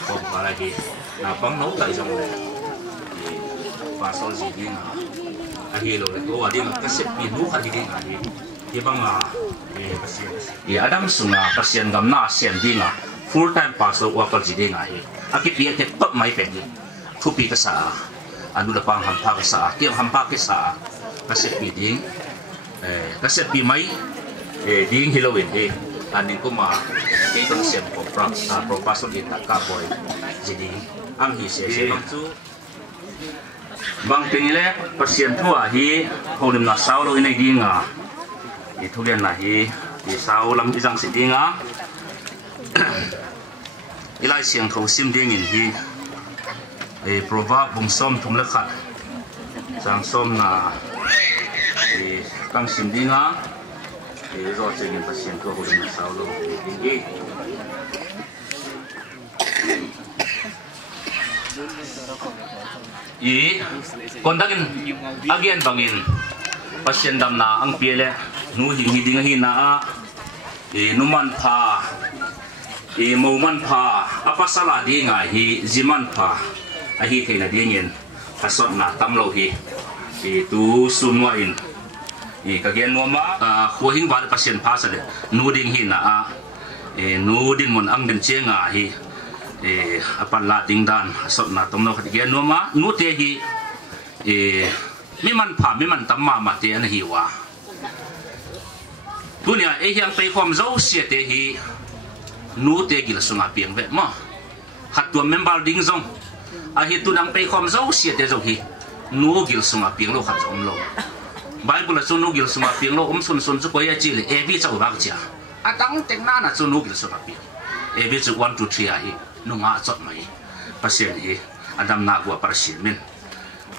kom para hi na pang no kai jong le pastor jiding ahi lo le to ading ka sep pi nu khat ding ahi hi banga adam sunga pasien gam na sian dinga full time pastor wakal jiding ahi aki pi te top mai pen ni thu pi ka sa anu da pang ham pa ka sa tiang ham pa ka sa ka sep pi ding ka sep pi mai ding hilowin anin ko ma ke tong siam ko pro pastor din ka boy jiding ang hi se bang chu bang penile pasien thua hi holim na saulo inai dinga I thugen na hi I saulam izang sidinga ilai siang tho sim ding in hi e prova bung som thum le khat sang som na e tang sim dinga e ro chegin pasien thua holim na saulo hi I kondagin again bangin pasien dam na ang piele nu hi ding hi na e numan pha e moman pha apasala dinga hi ziman pha a hi theina dingin pasot na tamlo hi e tu sunwa in e kagen noma khuhin wal pasien pha sa de nu ding hi na e nu din mon ang den chenga hi e apan la ding dan sot na tomno khat ge noma nu te hi e mi man pha mi man tamma ma te an hi wa punya e hiang pe khom zo sia te hi nu te gil sunga piang ve ma hat tu member ding zong a hi tu nang pe khom zo sia te zo hi nu gil sunga piang lo khat zom lo bible so nu gil sunga piang lo sun sun chu ko ya chi le e bi chau ba cha a tang teng na na chu nu gil sunga piang e bi chu 1 2 3 a hi nu nga chot mai pasien hi adam na gwa par sin min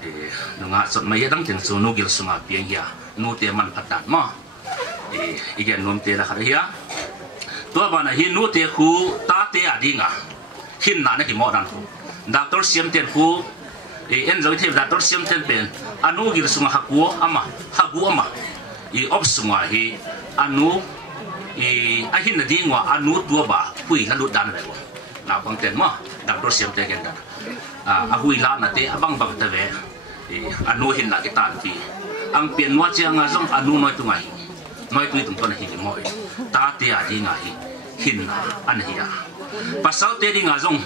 e nu nga chot mai dang ten chu nu gil sunga piang ya nu te man phatat ma e igen nom te la khar ya to ba na hi nu te khu ta te adinga hin na na ki mo dan doctor siam ten khu e en zo the doctor siam ten pen anu gil sunga haku ama I op sunga hi anu e a hin na dingwa anu tua ba hui la lu dan le na bang ten ma doctor siam te gen da a hui la na te abang bang ta ve e anu hin na ki tan ti ang pian wa chiang a zong anu noi tu ngai noi tu tum ton hi moi ta te a di ngai hin na an hi a pasal te di nga zong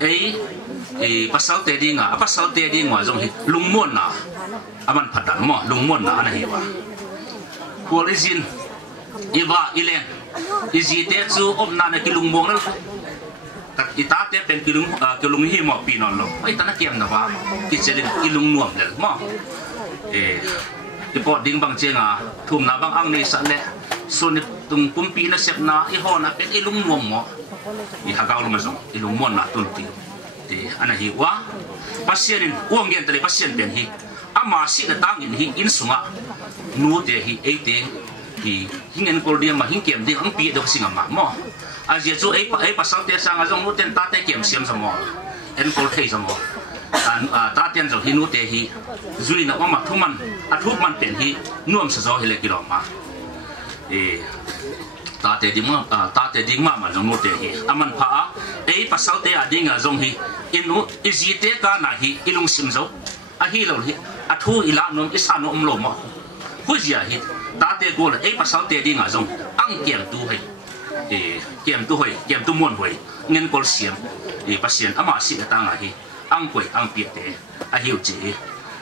e pasal te di nga zong hi lungmon na aman phadan mo lungmon na an hi wa origin iba ilen izi te chu om na na ki lungmong na kat ita te pen kilung hi mo pinon lo ai ta na kiam na ba ki chelin ilung nuam le mo e report ding bang chenga thum na bang ang ni sa le so ni tung pumpi na sep na I ho na pen ilung nuam mo I hagaw lo mazong ilung mon na tunti ti ana hi wa pasien uang gen tele pasien pen hi ama si na tangin hi in sunga nu te hi ate hi hingen kol dia ma hingkem ding ang pi do singa ma mo azia chu ai pasal te sang azong nu ten ta te kem siam samo en kol thei samo an ta ten zo hi nu te hi zuli na ma thuman athuk man pen hi nuam sa zo hi le kilo ma e ta te ding ma zong nu te hi aman pha ai pasal te adinga zong hi inu izi te ka na hi ilung sim zo a hi lo hi athu ila nom isano lo mo huzia hi ta te gol ai pasal te dinga zong ang kem tu hai e kem tu mon hoi ngen kol siam e pasien ama si ta nga hi ang koi ang pi te a hiu chi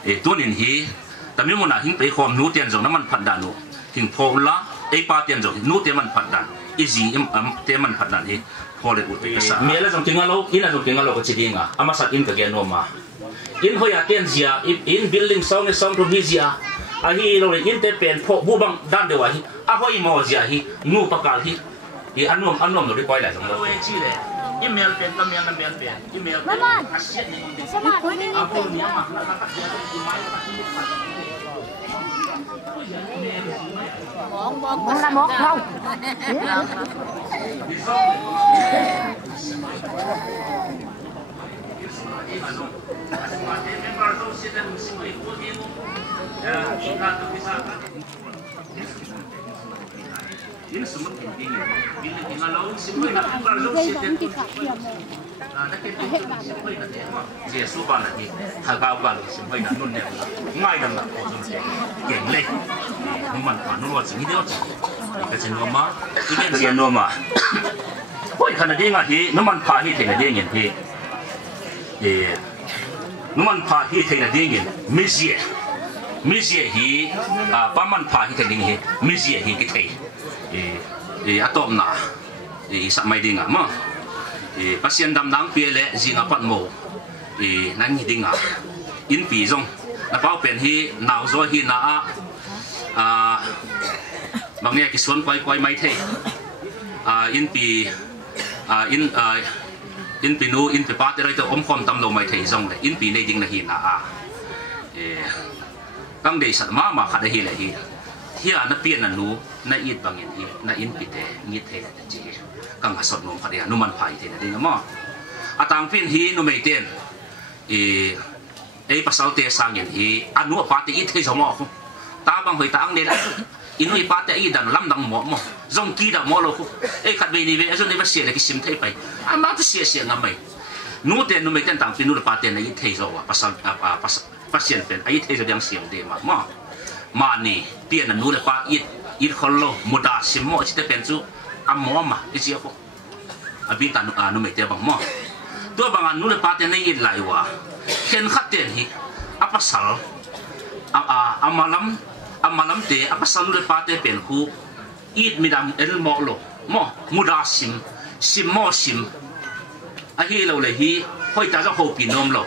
e tunin hi tami mo na hing pe khom nu ten zong na man phan da nu hing pho la ai pa ten zong nu te man phan dan izi te man phan dan hi phole u pe sa me la zong tinga lo ina zong tinga lo ko chi dinga ama sat in ka ge no ma in hoya ten zia in building song to bizia a hi lo le in te pen pho bu bang dan de wa hi a hoi mo zia hi nu pakal hi I anom lo ri koi la zong lo we chi le email pen tam yang pen email asyik ni apa ni ama na ka dia ki mai ka ni Mong là một không? Ini semut tinggi. Bila tinggal laut semua nak keluar laut siapa? Nak kita semua nak tengok. Dia suka lagi. Hagau kalau semua nak nun yang ngai dan nak kau semua geng leh. Numan nun wat sini dia. Kasi noma, ini dia noma. Hoi kana dia ngati numan pahi tengah dia ngati. Numan pahi tengah dia ngati. Misia hi paman pahi tengah dia. Misia hi kita. Atom na sa may dinga mo pasien dam nang piele zinga pat mo nan hi dinga in pi zong na pau pen hi naw zo hi na bang ne ki son koi mai the in pi in pi nu in pi pa te rai to om khom tam lo mai thei zong le in pi nei ding na hi na kang dei sat ma kha da hi le hi hia na pian na nu na it bang in hi na in pi te ngi the la chi kang hasot nom kha de nu man phai the na ding ma atang pin hi nu mei ten pasal te sang in hi anu pa te it the zo mo ta bang hoi tang ne la inui pa te i dan lam dang mo zong ki da mo lo khu khat be ni ve azon ne ba sia le ki sim thei pai ama tu sia ngam mai nu te nu mei ten tang pin nu pa te na i thei zo wa pasal pasien pen ai thei zo dang siam de ma ni pian na nu le pa it khol lo muda sim mo chi te pen chu am mo ma ti sia ko abi ta nu mei te bang mo to bang nu le pa te na i lai wa khen khat ten hi apasal amalam te apasal le pa te pen khu it midam el mo lo mo muda sim mo sim a hi lo le hi hoi ta ho pi nom lo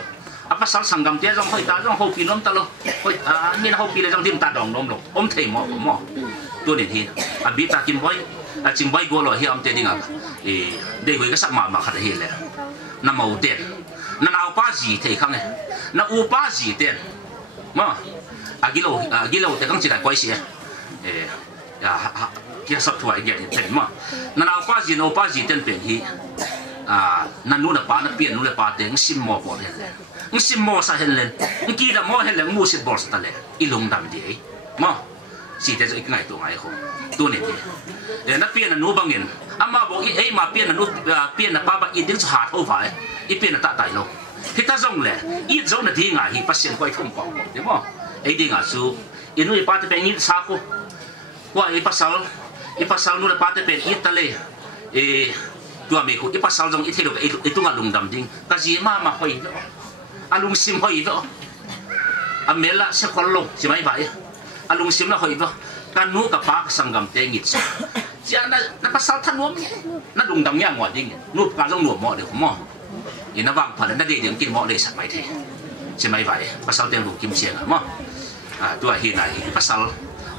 apasal sangam te jong hoi ta jong ho pi nom ta lo hoi ni ho pi le jong dim ta dong nom lo om thei mo tu ni hi abi ta kim hoi chim bai go lo hi am te dinga de hoi ka sak ma khat hi le na mau te na nau pa ji thei khang ne na u pa ji te ma agilo te kang chi dai koi sia kia sắp thuai kia thì thế mà nó nào qua gì nó qua gì tên biển hi nó nu là ba nó biển nu là ba tiếng sim mò bỏ lên sim mò sa hết lên kia là mò hết lên mua xịt bỏ sa lên ilung đam đi mà chỉ để cái ngày tuổi ngày không tuổi này để nó biển là nu bằng nghìn màบอกấy mà biển là nu biển là ba ít tiếng hạt thôi phải ít biển là tạ tài luôn thì ta giống lẽ ít giống là đi ngài hi phát hiện quay không còn đúng không ấy đi ngài su inu ipate pe ít sa ko qua ipasal nu le pate pe ít ta le tua me ko ipasal jong ithelo itu nga lung dam ding ka ji ma hoi alung sim hoi do amela se kollo si mai bai alung sim la hoi do kan nu ka pa sangam te ngit sa ja na pasal than nuam na lung dam yang wa ding nu ka jong nu mo de mo ina wang pha na de ding kin mo de sa mai the si mai bai pasal te lu kim siang mo tua hi na hi pasal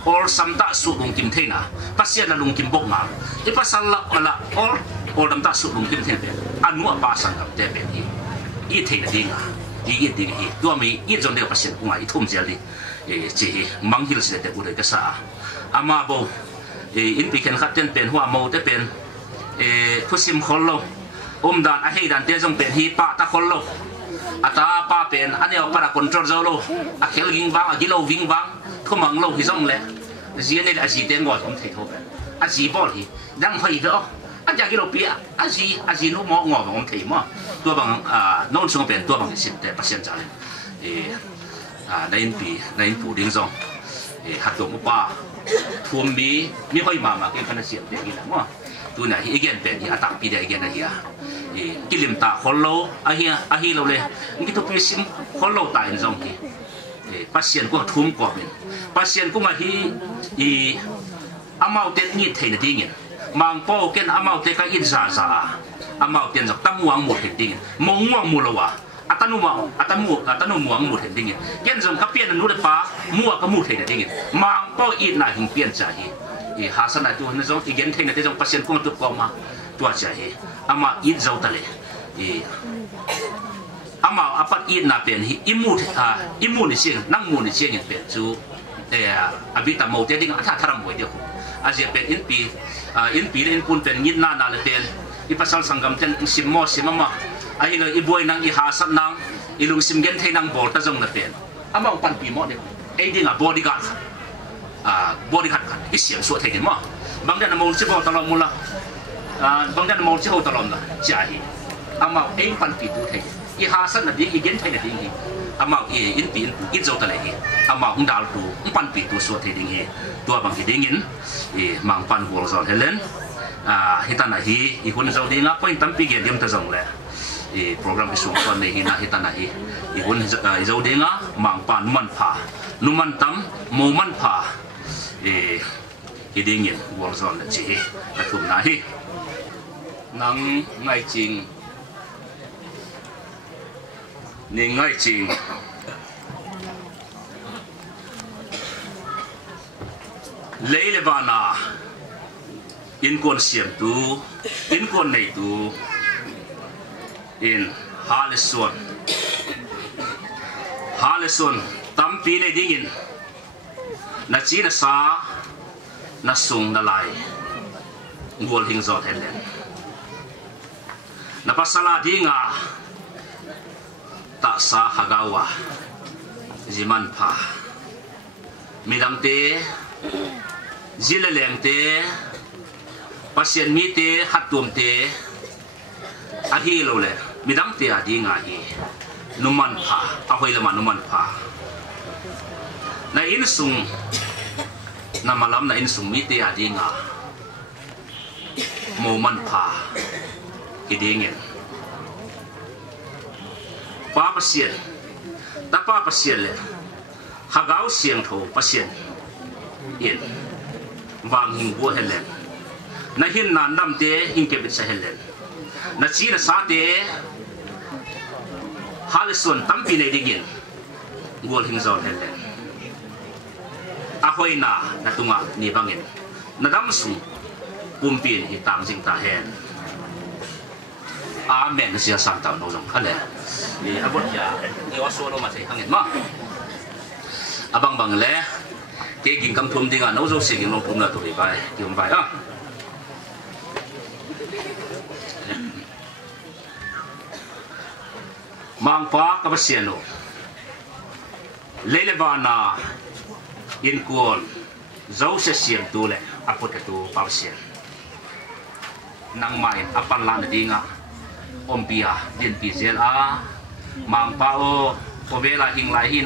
or samta su lung kim the na pasien na lung kim bok ma i pasal la or dam ta su lung kim the pe anu pa sangam te pe hi i the na dinga i ding hi tua mi i jong de pasien ku ngai thum jali chi mang hil se te u de ka sa ama bo in pi ken khat ten pen huwa mo te pen phusim khol lo dan a hei dan te jong pen hi pa ta khol lo ata pa pen aneo para control zo lo a khel ging wang a gilo wing wang thumang lo hi jong le ji ne la ji ten ngo thom thei tho a ji bol hi dang hoi do a ja gilo pia a ji no mo ngo ngom thei mo tua bang non sung pen tua bang sit te pasien cha nain pu ding zong hat do mo pa thum bi mi hoi ma ke khana siam te gi la mo tu na hi again pen hi atak pi de again na hi kilim ta kholo a hi lo le ngi to pesim kholo ta in zong ki pasien ko thum ko ben pasien ko ma hi amau te ni thei na ding mang po ken amau te ka in za amau ten zok tam wang mo the ding mong wang mu lo wa atanu muang mu the ding ken zong ka pian nu le pa mu ka mu the na ding mang po i na hing pian cha hi hasan na tu na zong igen thei na te zong pasien ko tu ko ma tua cha hi ama it zau ta le ama apat it na pen hi imu ni siang nang mu ni siang pen chu abita mo te ding atha tharam moi de ko asia pen in pi le in pun pen ngin na le pen i pasal sangam ten sim mo simama ai le i boy nang i hasat nang ilung sim gen thei nang bol ta jong na pen ama pan pi mo de ai ding a bodyguard i siam so thei de ma bang da mo chi bo ta lo mu la bang dan mo chi ho ta lom la cha hi ama ei pan pi tu thei i ha san na ding i gen thei na ding hi ama in pi in zo ta le hi ama hung dal tu pan pi tu so thei ding hi tua bang hi ding in mang pan wol zon helen hitana hi i hun zo ding a point tam pi ge dim ta zong le program isu kon nei hi na hitana hi i hun zo ding a mang pan man pha nu man tam mo man pha hi ding in wol zon le chi ta thum na hi nang ngay ching ni ngay ching lấy le vana in con xiêm tu in con này tu in Haleson tampi này dingin na chi na sa na sung na lai ngol hing zot helen na pasala dinga ta sa hagawa ziman pa midam te zileleng te pasien mi te hatum te ahi lo le midam te adinga hi numan pa ahoy lama numan pa na insung na malam na insung mi te adinga mo man pa idingin pa pasien ta pa pasien le hagaw siang tho pasien in wang hing bo helen na hin nan nam te hing ke bit sa helen na chi na sa te Haleson tampi nei digin gol hing zon helen ahoy na tunga ni bangin na damsung pumpin hi tang jing ta hen amen sia sang tao no jong khale ni abot ya ni wa so lo ma thei hangin ma abang bang le ke ging kam thum dinga no zo sing no thum na to ri bai yom bai a mang pa ka basiano lelevana in kon zo se siam tu le apot tu pa basian nang mai apan lan dinga ompia din pizel a mang pa o povela hing lai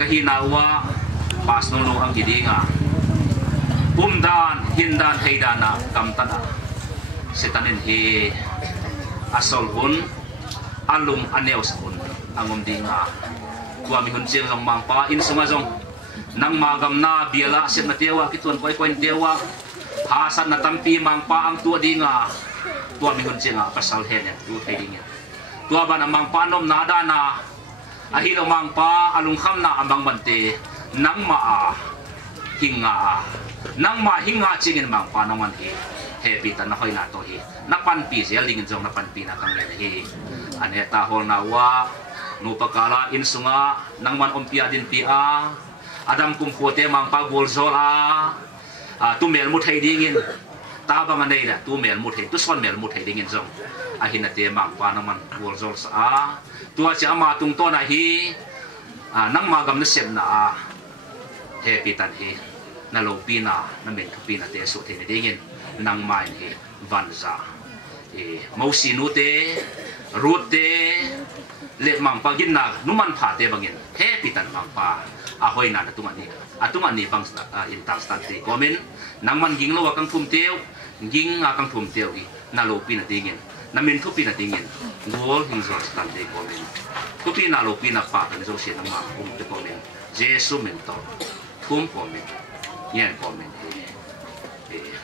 ka hina wa pas no ang gidinga umdan hindan heidana kamtada setanin hi asol hun alum aneo sakun angom dinga kwa mi hun chiang jong mangpa in sunga jong nang magam na biala set na tewa kitun koi tewa hasan na tampi mangpa ang tua dinga tua mi hun chiang pasal hen tu thai dinga tua ban mangpa nom nada na ahilo mangpa alung kham na ambang bante nang ma hinga chingin mangpa naman hi happy tan na hoy na to hi napan pi zel dingin jong napan pi na kang hi ane tahol na wa nupakala insunga nangman ompia din pia adam kumpote mangpa bolzol tu mel muthai dingin tabang anei da tu mel muthai tu son mel muthai dingin jong ahina te mangpa nangman bolzol sa tua cha ma tung to na hi nang magam na sem na happy tan hi na lo pina na men pina te so te dingin nang mai hi vanza mau sinute rute le mangpa ginna numan pha te bangin happy tan mangpa ahoy na atunga ni bang in tang stan te komen nangman ging lo kang thum teu ging kang thum teu i na lo pina dingin na min thu pina dingin gol hing zo stan te komen thu pina lo pina pa kan zo se nang ma te komen jesu men to thum komen yen komen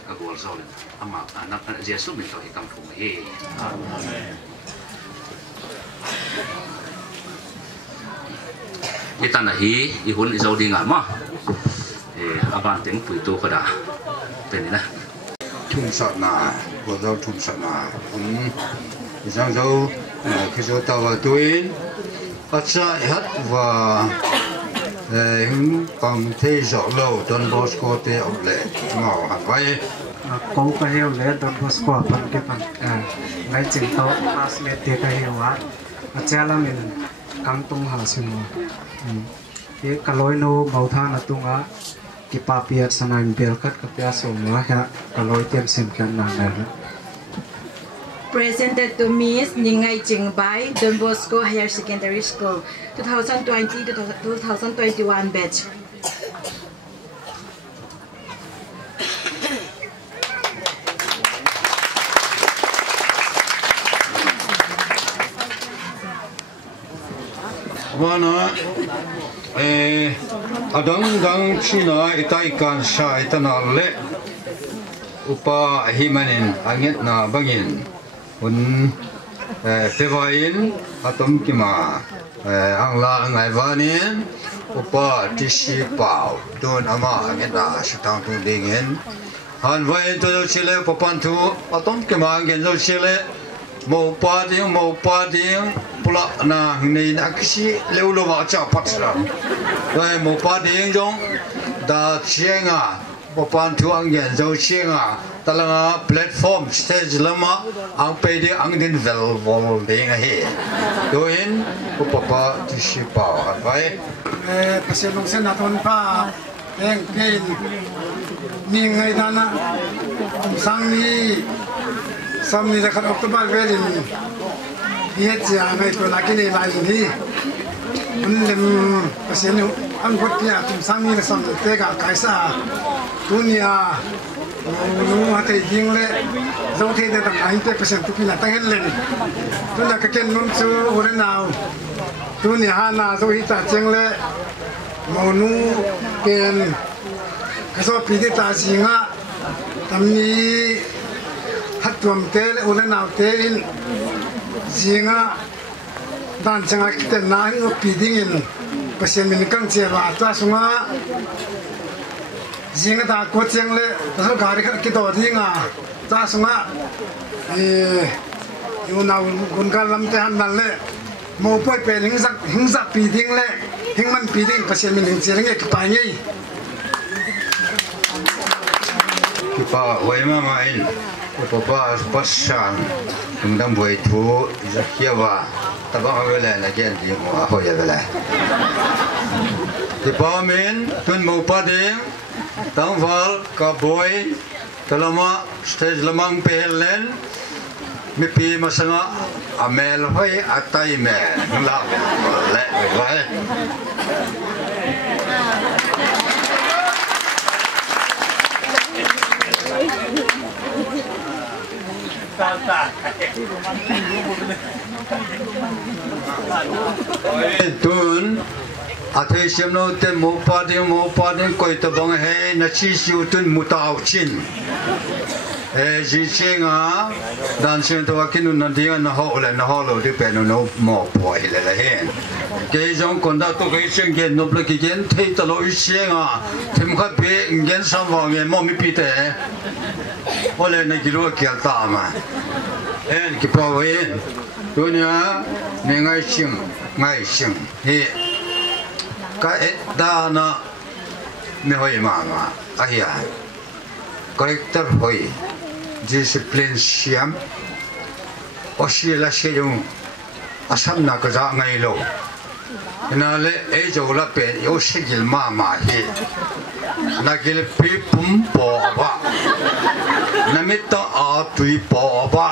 ka gol zo ama anak jesu men to i kang thum he amen kita nahi ihun izau di ngama aban teng pui tu kada penina thum sat na bo zau thum sat na izang zau khizo tawa tuin acha hat wa hing pang the zo lo Don Bosco te oble ngau han vai ko ka heu le Don Bosco pan ke pan ngai ching to pas le te ka heu wa achala min kang tung ha simo ye kaloi no bautha na tunga ki papiat sanan belkat ka pya so ma ha kaloi tem sim kan na na presented to Miss Ningai Jingbai Don Bosco Higher Secondary School 2020 to 2021 batch. Wana adang dang China itai kan sha itana le upa himanin angit na bangin un fevain atom kima angla ngai vanin upa tisi pau don ama angena sitang tu dingin han vai tu chile papan tu atom ke ma ngen zo chile mo pa ding pula na nei na kisi leulo wa cha patra vai mo pa ding jong da chienga papan tu angen zo chienga talanga platform stage lama ang pede ang din vel vol ding he doin papa tisi pau vai paselong sen aton pa eng kein ni ngai dana samni dekat Oktober velin biet ya ngai ko lakini lai ni undem pasenu angkot ya tum samni le sam tega kaisa dunia nu hate jingle zo the de tang 90% tu pina tangen len tu na ka ken nun chu ore naw dunia hana zo hita jengle monu ken kaso pide ta singa tamni hatwam tel ore naw telin singa dan changa kite na ngo pidingin pasien min kang chewa ta sunga singa ta ko chengle kaso gari khat ki to dinga ta sunga yu naw gun kal lam te han dal le mo poi pe hingzak piding le hingman piding pasien min chereng ek pa ngai ki pa wei ma in papa pasang ngam boi thu zakiawa taba wele na gen di mo ho ya wele ki pa men tun mo pa ding tang val ka boy talama stage lamang pehlen mi pi masanga amel hoi atai me la le vai tun athei siamno te mo pa ding koi ta bang he na chi siu tun mutau chin ji chenga dan chen to wakin na dia na ho lo de pe no mo po ile la hen ke jong kon da to ke chen ge no bla ki gen thei ta lo i chenga them kha be ngen sam wa nge mo mi pi te ole na giru kyal ta ma en ki pa we dunia ne ngai ching he ka da na me hoi ma ahia character hoi discipline siam osila seyung asam na ka za ngai lo na le e jo la pe yo sigil ma he na gil pi pum po ba na mita a tui po ba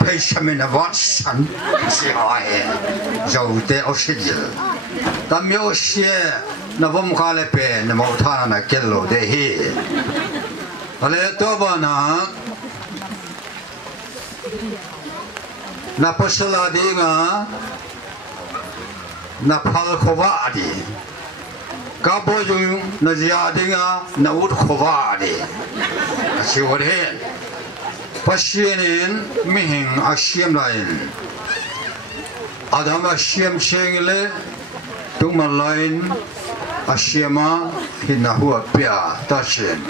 pe shamen va san si ha he jo te osigil tam yo she na vom kha le pe na mo tha na kello de he ale to ba na pasala dinga na phal khowa di ka bo yung na zia dinga na ut khowa di si wore pasienin mihing asiem lain adam asiem chengle tungma lain asiema hina huwa pia tashen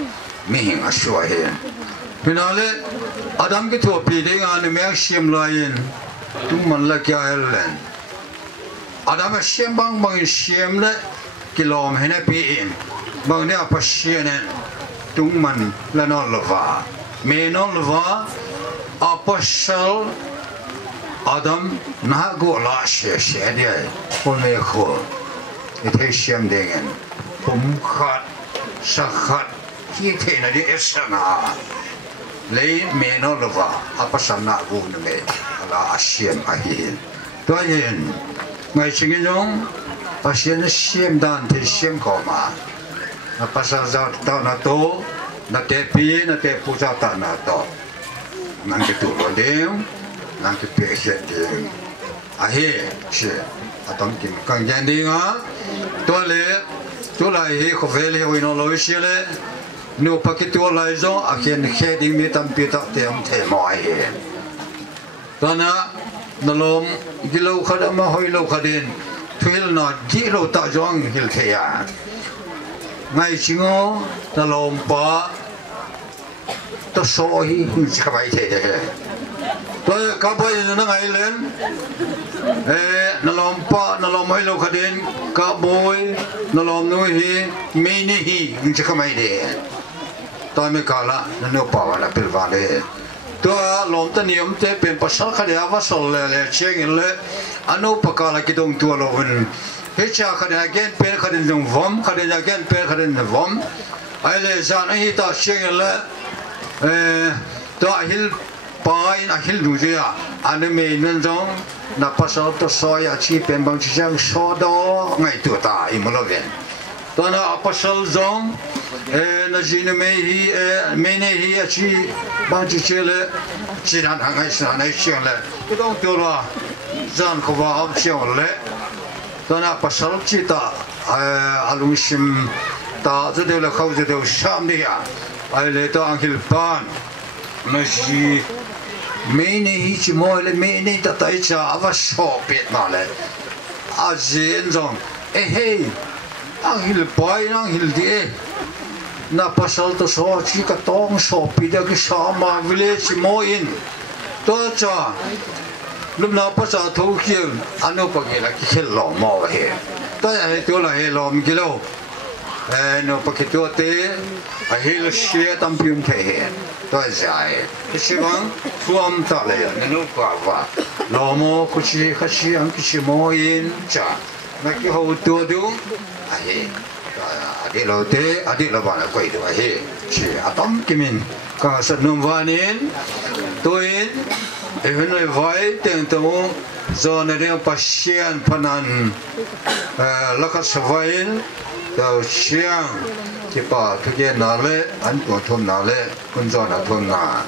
mihing aswa hen pinale adam ki tho pi dinga ne me asiem lain tungman la kya helen adam asiem bang siem le kilom hene pi in bang ne apasienen tungman la no lova me no lova apasal adam na go la she de ko me ko ite siem dingen pum khat sakhat ki the na de esana le me no lova apasana go ne me ala asiem ahi to yen ngai chingin pasien siem dan the siem ko ma na pasal za ta na to na te pi na te puja ta na to nang ke tu lo de nang ke pe he de ahi che atom kim kang jan de nga to le to la he ko vele ho no lo she le no paketu la zo a ken he ding mi tam pi ta te am the mo ai to na nalom gilo khada ma hoi lo khadin thil nó chỉ lo ta joang hil thea ngay chingo ta lom pa ta soi chỉ cái bài thế đấy tôi cả bây giờ nó ngay lên nó lom hay lo khadin cả bôi nó lom nuôi hi mini hi chỉ cái bài đấy tôi mới cả là nó nấu bảo là bền vững đấy tôi lom ta niệm thế bên pasal khadin apa sol le cheng le anu pakala kidong tua lo vun hecha khadin again pen khadin dong vom khadin again pen khadin vom ai le zan hi ta cheng le to hil pai na hil du je anu me nen dong na pasal to soya chi pen bang chi jang so do ngai tu ta i mo lo ven to na pasal zong na jin me hi me ne hi chi bang chi chele chi dan ngai sa nai cheng le kidong tu lo zan ko va am chiang le to na pasal chi ta alung sim ta zu de le khau zu de sham ni ya ai le to ang hil pan na ji me ne hi chi mo le me ne ta tai cha ava sho pet ma le a jin zong hey ang hil pai ang hil di na pasal to so chi ka tong so pi de ki sa ma village mo in to cha lúc nào bắt đầu thu kiều anh nó bằng là cái lò mò vậy, tôi là tôi là lò mình cái đâu, nó bằng cái tôi thế, là xe tầm phim thế, tôi giải, cái xe bằng thuâm ta lại, nó quả quả, lò mò cái xe ăn cái xe mò in chả, nó cái hậu tôi đúng, đi lâu thế, đi lâu bạn là quay được vậy, chỉ tóm cái mình, cả sân nông văn in, tôi in. Even if I think to zone the passion panan lakas vain the chiang kipa to get nale and to thom nale kunzona thom na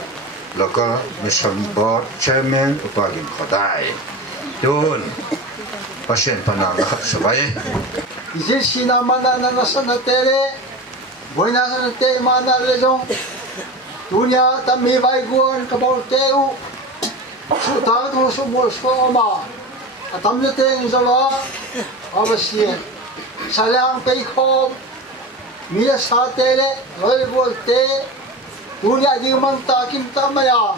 local mission board chairman upagin khodai don passion panan lakas vai ise sinamana na nasana tele boina sana te mana le jong dunia tami vai guan kabol teu su ta tu su mo so ma atam le teng zawa abasie salang pe kho mi sa te le roi bol te dunia ding mang ta kim ta ma ya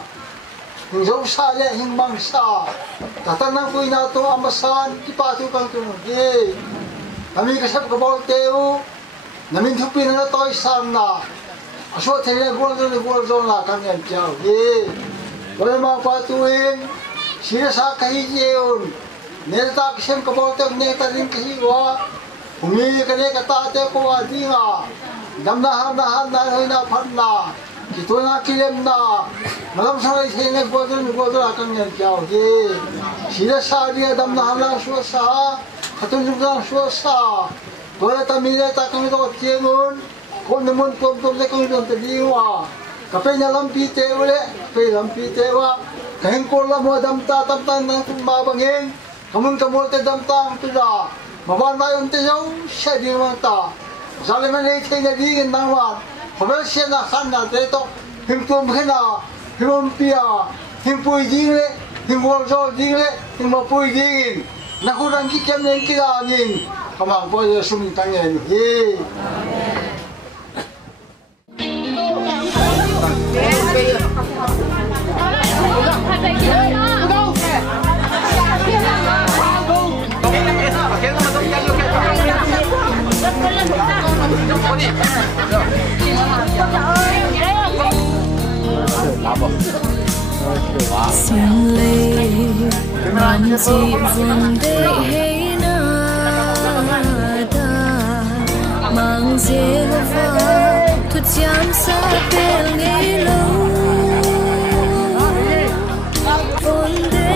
hing zo sa le hing mang sa ta ta nang kui na to amasan ki pa tu kang tu ye kami ka sab ka bol te u namin thupi na toy sam na aso the le bol zo na kang yan chao ye tôi mang qua tuin xia sa cái gì ôn nên ta cái xem cái bao tiêu nên ta nên cái gì quá hùng như cái này cái ta tiêu qua đi à đâm na han hơi na phân na thì tôi na kim na mà làm sao đây thế này qua tôi là căng nhận chào gì xia sa đi đâm na han na xua sa hạt tôi dùng ra xua sa tôi ta mi ta không có tiền ôn con nên muốn tôm lấy con đường tự đi qua kape nya lampi te ule kape lampi te wa kahing ko la mo damta tamtan nang tumba bangeng kamun kamol te damta pila maban mai unte jau she di ma ta sale man ei the na di nang wa hobe she na khan na te to him tum khena him pia him pui ding le him wol zo ding le him ma pui ding na ko rang ki kem nen ki da nin kamang po ye sum tang ye ni Xiên lê man chỉ vùng để hay na ta mang dễ va thuật chạm xa bên ngày lâu vốn để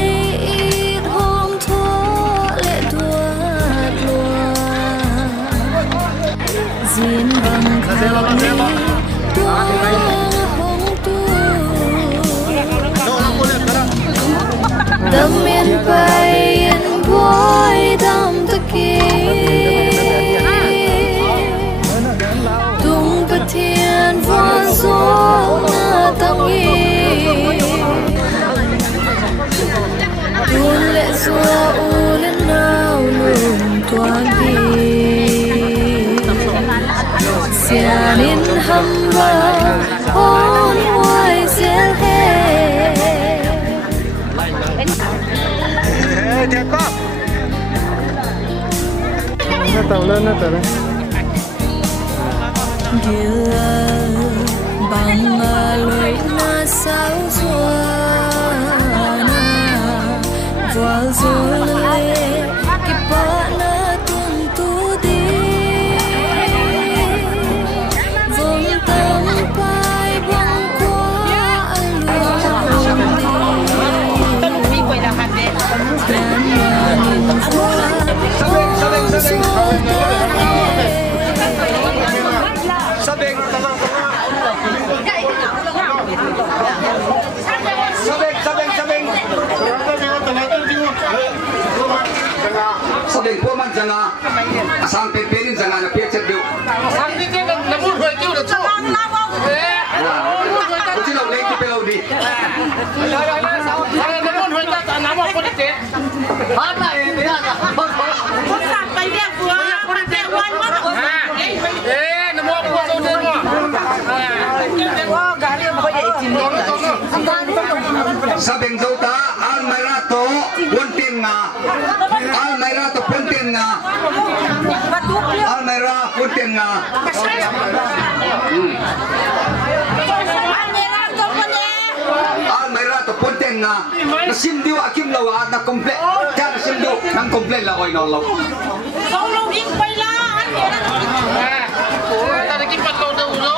ít hôm thua lệ tuột lùa diễn bằng khảo đam miên bay yên bối đam ta kia tung bát thiên võ gió na tăng nghi tuôn lệ xua u lên nào luôn Sianin hamba on wai sel he bằng lối na sao xuana và rồi cái bờ na tung tu đi vòng tâm bay băng qua lối đi Sabeng ko man janga asang peperin janga na picture do asang ni ke na mur hoi tu da chu ko ti lo leng ti pe lo di na mur hoi ta na mo ko te ha na e ni na ko sang pai dia bua ko te wan mo na mo ko so de mo gari mo ye tin sabeng do ta al marato puntin nga Almera to puntin nga Almera puntin nga Almera to puntin nga nasimdiw akim lawa na komple kan simdiw nang komple la koy no law solo ing paila ta ki patlo do ulo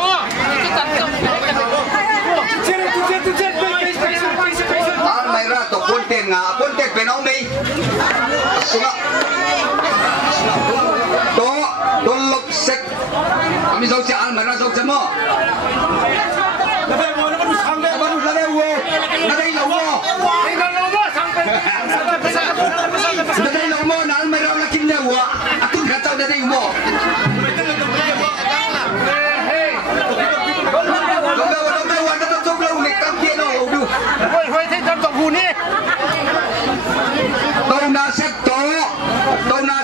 Almera to puntin nga puntin penaw may Sunga to dolok sek kami jauh sial mana jauh semua tapi mau nak sampai baru lada wo lada lawo lada lawo nal merah lagi nyawa aku nggak tahu lada wo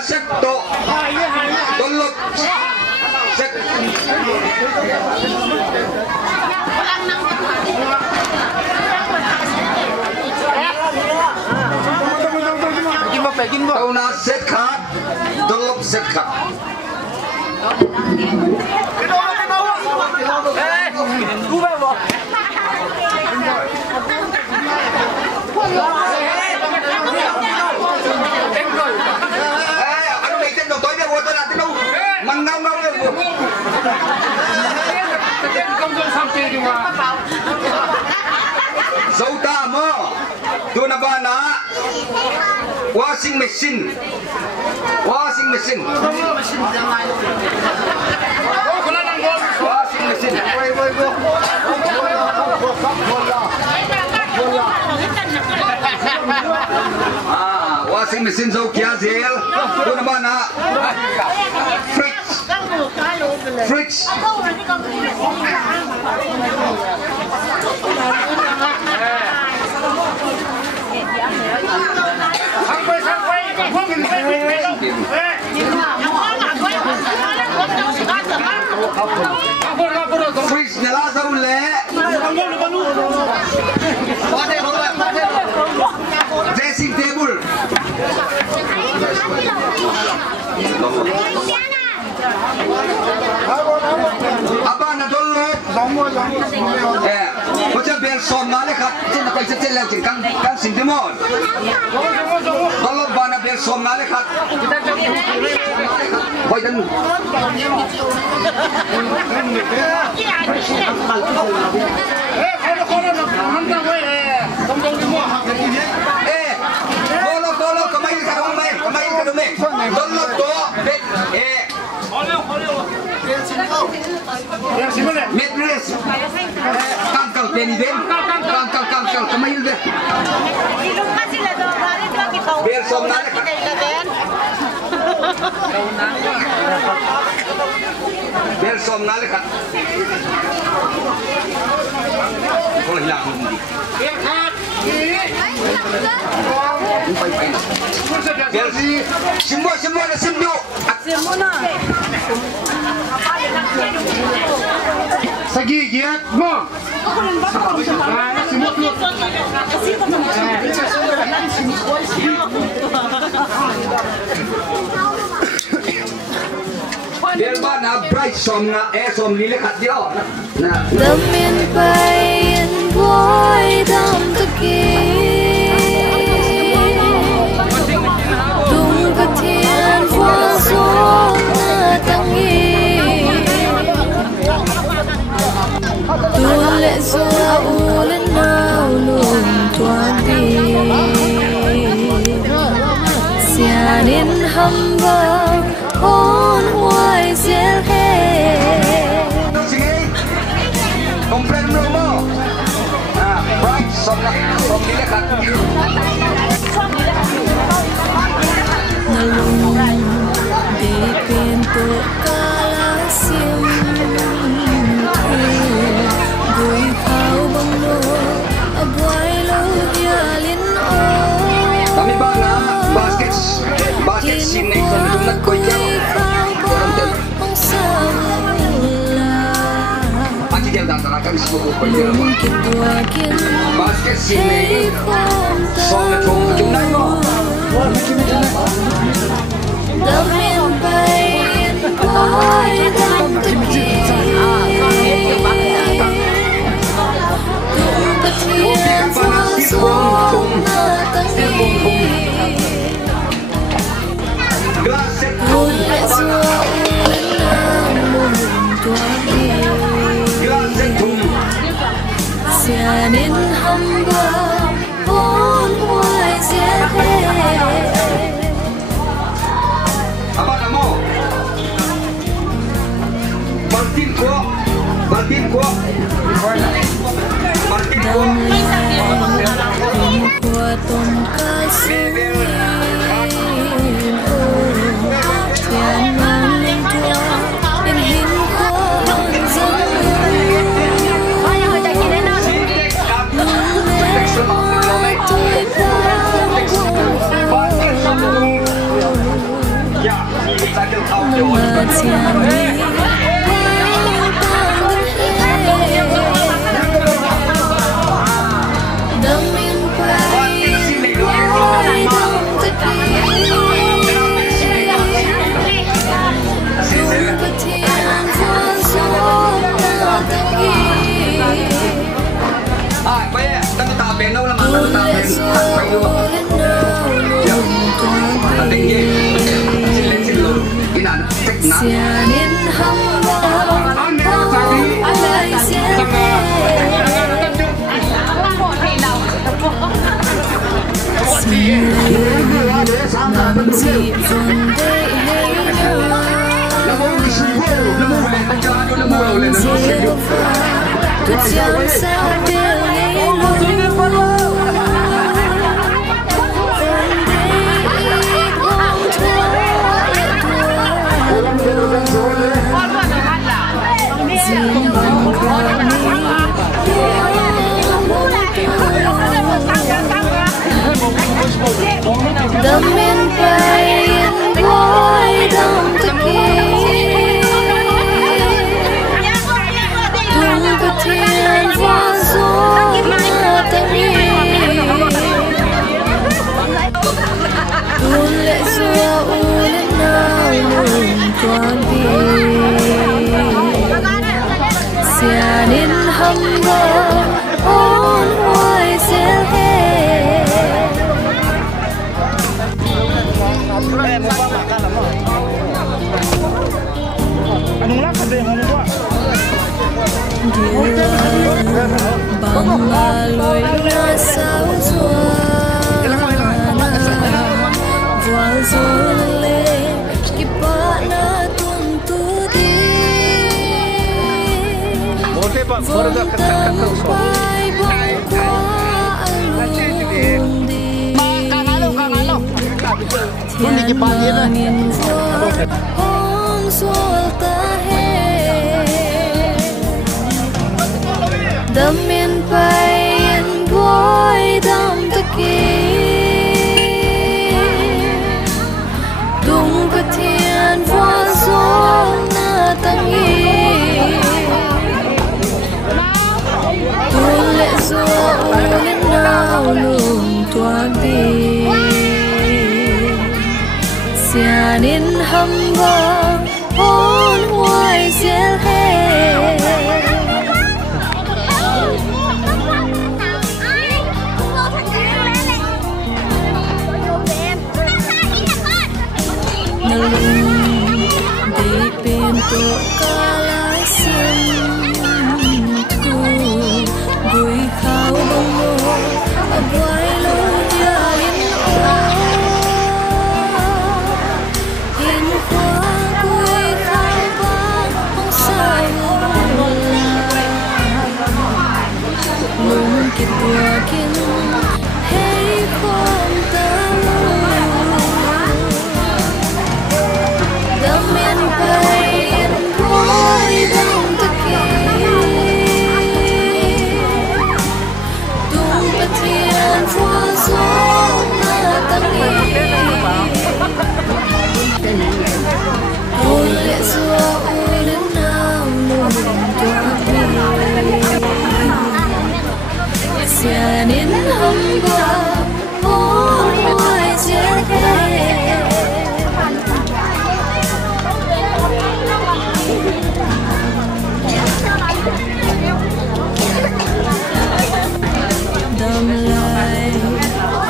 Sekto tolok sek tauna sekha tolok sekha Zauta mo tu na ba na washing machine washing machine washing machine zo kya zel tu na ba na fridge fridge nela zaru le dressing table apa na dolo macam berson mana kat cina kau cecil lagi kan sindemon kalau bana berson mana kat kau dan kalau kemain kadome dolo to Medres, kangkal peniden, kangkal kemail deh. Biar somnale. Biar somnale kan. Kalau hilang nanti. Semua ada semua. Semua. gì vậy ngon Dia mana bright som na som lile kat dia na Damin pain boy dam taki Dung katian hoa song na tangi Tu lệ zua u lên nào luôn tuan đi Sianin hamba hôn hoài gieo hè comprendo mo bright som lile kat nalung di pintu kalasim gui kau bangno abuai lo yalin o kami bana basket sini kontunat ko jauh Aquí dia datang akan sebuah penjara basket sini soalnya cuma cuma yo Damin pain boy dam taki Dung katian hoa song na tangi Hôn lệ zua u lên nào luôn tuan đi Sianin hamba hôn hoài gieo hè apa namo Martin ko Martin qua tom kasin thian mang lên tua in hin qua hòn dân tôi Sianin hamba hoài gieo làm gì còn đây hay nào gieo pha tôi chẳng sao biết lấy Damin pain boy dam taki Dung katian hoa song na tangi Tu lệ zua u lên nào luôn tuan đi Sianin hamba hôn hoài gieo hè bằng là lối na sao xua voal zole kipa na tuntu di vong tang pai bong qua alun di thiên nhiên voal hong suol ta Damin pain boy dam taki Dung katian hoa song na tangi nào lùng tua đi xia nín hâm bờ hôn ngoài giết hè nâng đi bên tổ ca lái xiêm thu bụi khao bông mô ở ngoài lâu nhà yên ô hiền khoa cuối khao vang không sai mong kịp đùa kinh hay không tâm đam miên bay yên vui đông tất kỳ tung bát thiên hoa gió mà tăng nghi ôi lệ xưa ôi đến nào lùng tua đi xia nín hâm bờ hôn ngoài giết hè đâm lại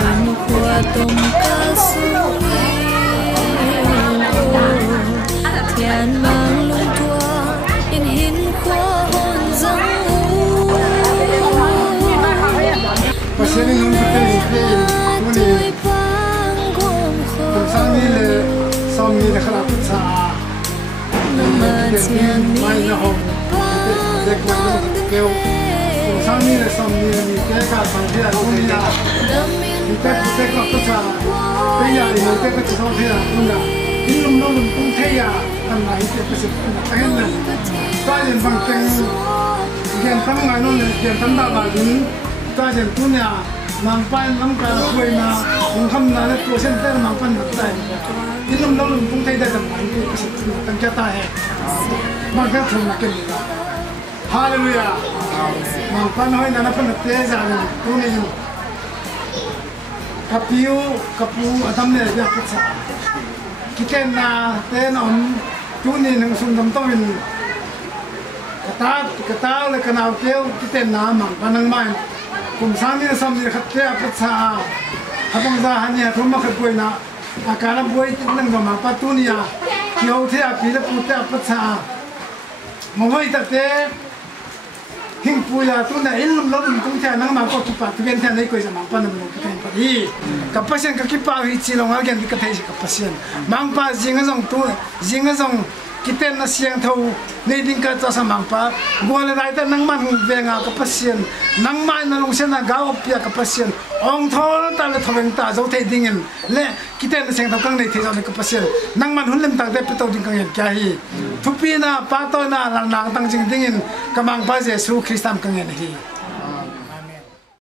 em qua tôm cá sấu thiền mang lung tua in hin khoa hồn răng tuổi băng gom khô sang ni le khala sa mà thiền mai na ho de ko kêu sang ni le ke ka sang thia lu ni na ni te ko sa pe ya ni te ko sa thia lu na in lum no lum tung the ya an na hi te pe se ta hen na ta yen bang teng gen tam ngai no le gen tam da ba ni ta yen tu nya mang pan nam ka khoi na ung kham na le to sen te mang pan na tai in lum no lum tung the da tam ngai pe se tam cha ta hai mang ka thum na ke ni hallelujah mang pan hoi na pan te za ni tu ni kapu adam ne ya putsa kiten na ten on tu ni nang sun dam tawin kata le kanau keu kiten na mang panang mai kum sami na samni khatte putsa habang za hania thuma khatoi na akara boi nang ma patunia keu the api le putte putsa mongoi ta te hing puya tu na ilum lom tung thia nang ma ko tu pa tu gen thia nei ko sa mang pa nam lo kai pa hi kapasian ka ki pa hi chi long again ka thai si kapasian mang pa jinga jong kiten na siang thau nei ding ka ta sa mang pa gol dai ta nang man venga kapasian nang mai na long sen na ga op ya kapasian ong thol ta le thaweng ta zo thai ding in le kiten na siang thau kang nei thai zo ne kapasian nang man hun lem ta te pe to ding kang yan kya hi thupi na pa to na lang tang jing ding in kamang pa jesu christam kang yan hi